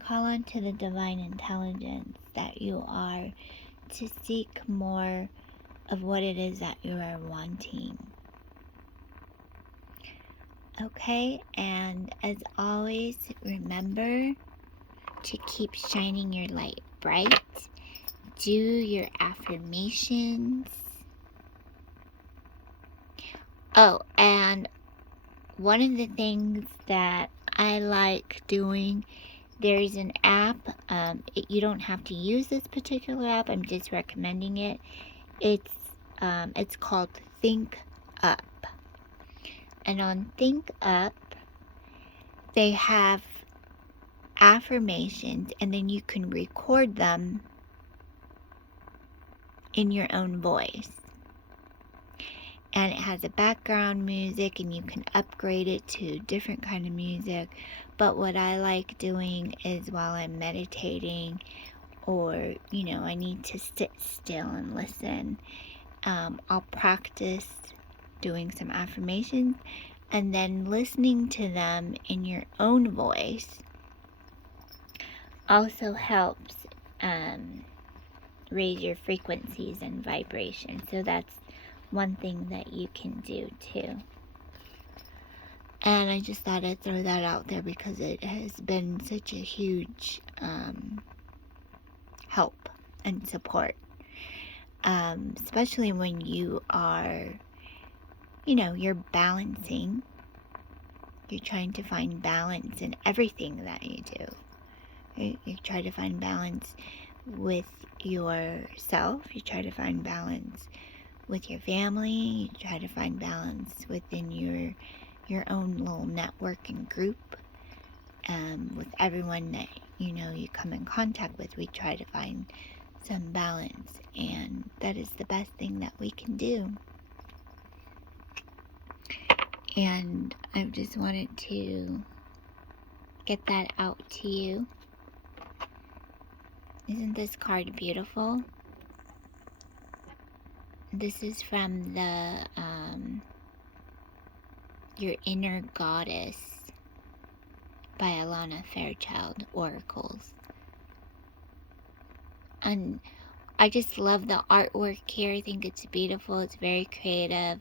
Call into the divine intelligence that you are, to seek more of what it is that you are wanting. Okay, and as always, remember to keep shining your light bright. Do your affirmations. Oh, and one of the things that I like doing, there's an app. You don't have to use this particular app. I'm just recommending it. It's called Think Up. And on Think Up, they have affirmations, and then you can record them in your own voice. And it has a background music, and you can upgrade it to different kind of music. But what I like doing is while I'm meditating, or I need to sit still and listen, I'll practice doing some affirmations and then listening to them in your own voice also helps raise your frequencies and vibrations. So that's one thing that you can do too. And I just thought I'd throw that out there because it has been such a huge help and support, especially when you are, you're balancing. You're trying to find balance in everything that you do. Right? You try to find balance with yourself. You try to find balance with your family. You try to find balance within your own little network and group. With everyone that you come in contact with, we try to find some balance, and that is the best thing that we can do. And I just wanted to get that out to you. Isn't this card beautiful? This is from the Your Inner Goddess by Alana Fairchild Oracles. And I just love the artwork here. I think it's beautiful. It's very creative.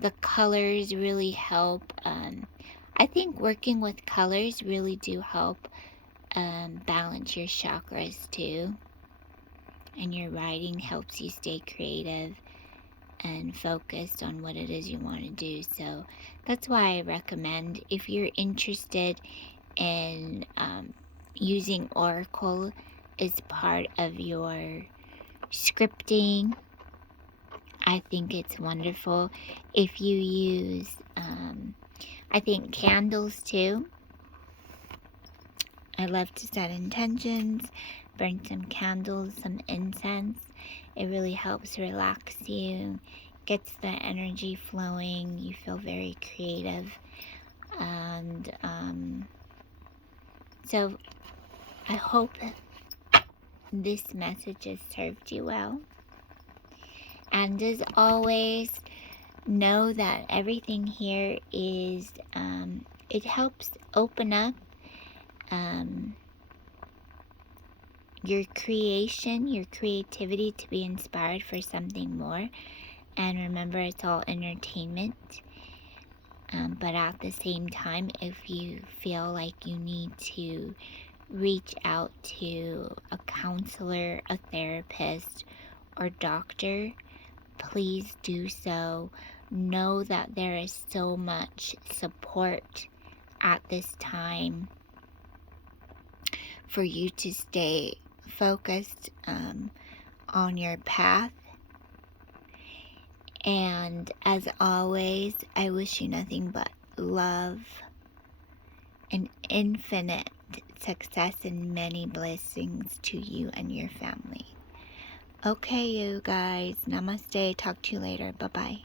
The colors really help. I think working with colors really do help balance your chakras too. And your writing helps you stay creative and focused on what it is you want to do. So that's why I recommend, if you're interested in using Oracle as part of your scripting, I think it's wonderful. If you use, I think candles too. I love to set intentions, burn some candles, some incense. It really helps relax you, gets the energy flowing. You feel very creative. And so I hope this message has served you well. And as always, know that everything here is, it helps open up your creation, your creativity to be inspired for something more. And remember, it's all entertainment. But at the same time, if you feel like you need to reach out to a counselor, a therapist, or doctor, please do so. Know that there is so much support at this time for you to stay focused on your path. And as always, I wish you nothing but love and infinite success and many blessings to you and your family. Okay, you guys. Namaste. Talk to you later. Bye-bye.